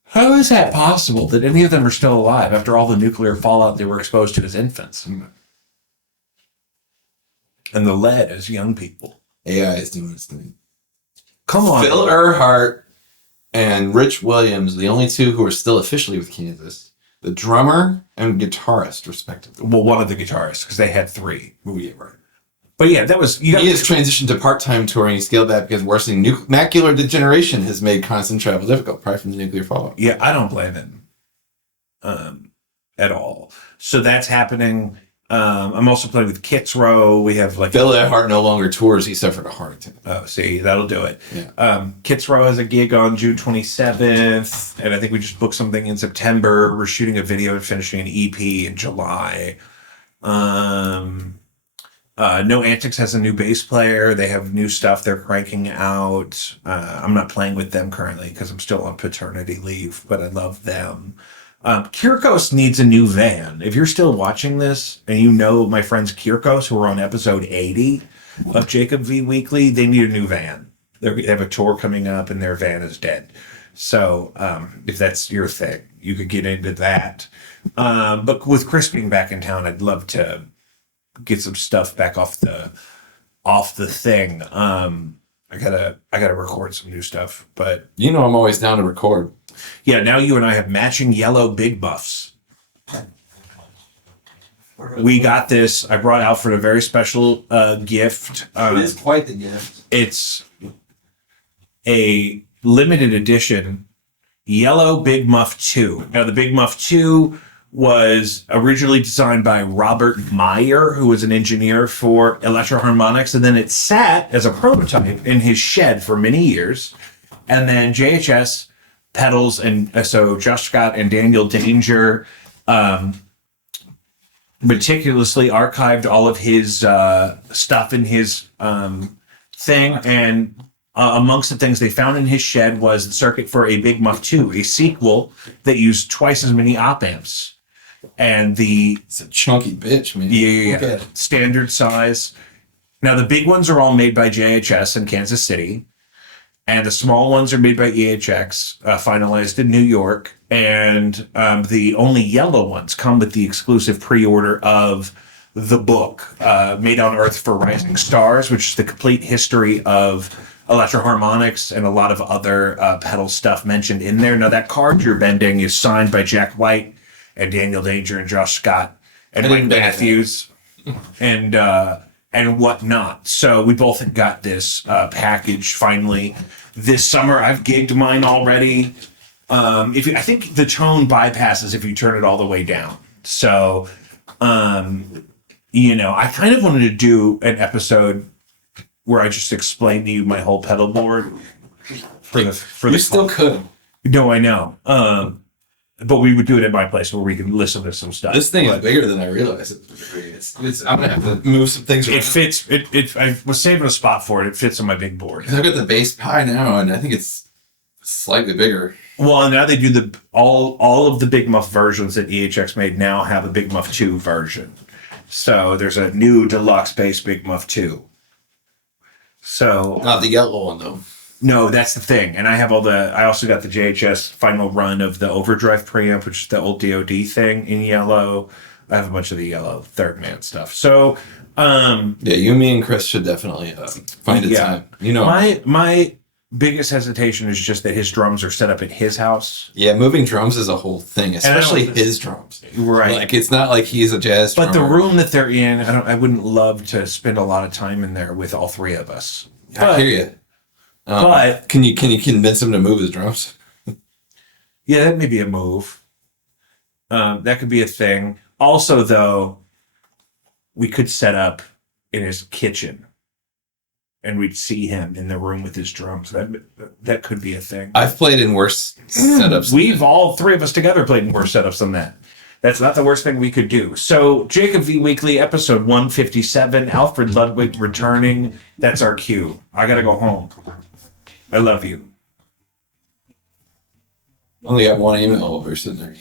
How is that possible that any of them are still alive after all the nuclear fallout they were exposed to as infants? And the lead as young people. AI is doing its thing. Come on. Phil Earhart and Rich Williams, the only two who are still officially with Kansas. The drummer and guitarist, respectively. Well, one of the guitarists, because they had 3. Oh, yeah, right. But yeah, that was... He has transitioned to part-time touring. He scaled back because worsening macular degeneration has made constant travel difficult, probably from the nuclear fallout. Yeah, I don't blame him at all. So that's happening. I'm also playing with Kits Row. We have like... Phil Earhart no longer tours. He suffered a heart attack. Oh, see, that'll do it. Yeah. Kits Row has a gig on June 27th, and I think we just booked something in September. We're shooting a video and finishing an EP in July. No Antics has a new bass player. They have new stuff they're cranking out. I'm not playing with them currently because I'm still on paternity leave, but I love them. Kirkos needs a new van. If you're still watching this and you know my friends Kirkos who are on episode 80 of Jacob V Weekly, they need a new van. They have a tour coming up and their van is dead. So if that's your thing, you could get into that. But with Chris being back in town, I'd love to get some stuff back off the thing. I gotta record some new stuff, but I'm always down to record. Yeah, now you and I have matching yellow big buffs. We got this. I brought Alfred a very special gift. It is quite the gift. It's a limited edition yellow Big Muff 2. Now the Big Muff 2 was originally designed by Robert Meyer, who was an engineer for Electro Harmonix, and then it sat as a prototype in his shed for many years. And then JHS pedals, and so Josh Scott and Daniel Danger meticulously archived all of his stuff in his thing. And amongst the things they found in his shed was the circuit for a Big Muff 2, a sequel that used twice as many op amps. And it's a chunky bitch, man. Yeah. Standard size. Now, the big ones are all made by JHS in Kansas City, and the small ones are made by EHX, finalized in New York. And the only yellow ones come with the exclusive pre-order of the book, Made on Earth for Rising Stars, which is the complete history of Electro Harmonix and a lot of other pedal stuff mentioned in there. Now, that card you're bending is signed by Jack White and Daniel Danger and Josh Scott and Mike Matthews and whatnot. So we both got this package finally this summer. I've gigged mine already. I think the tone bypasses if you turn it all the way down. So, I kind of wanted to do an episode where I just explain to you my whole pedal board for the. You still could. No, I know. But we would do it at my place where we can listen to some stuff. This thing is bigger than I realized. I'm gonna have to move some things around. It fits. I was saving a spot for it. It fits on my big board. I've got the bass Pi now, and I think it's slightly bigger. Well, and now they do all of the Big Muff versions that EHX made now have a Big Muff 2 version. So there's a new deluxe bass Big Muff 2. So Not the yellow one though. No, that's the thing. And I also got the JHS final run of the Overdrive preamp, which is the old DoD thing in yellow. I have a bunch of the yellow Third Man stuff. So, you, me, and Chris should definitely find a time. My biggest hesitation is just that his drums are set up at his house. Yeah, moving drums is a whole thing, especially his drums. Right. Like, it's not like he's a jazz drummer. But the room that they're in, I wouldn't love to spend a lot of time in there with all three of us. I hear you. But can you convince him to move his drums? Yeah, that may be a move. That could be a thing. Also, though, we could set up in his kitchen, and we'd see him in the room with his drums. That could be a thing. I've played in worse setups. We've all three of us together played in worse setups than that. That's not the worst thing we could do. So, Jacob V Weekly, episode 157, Alfred Ludwig returning. That's our cue. I gotta go home. I love you. Only got one email over sitting there.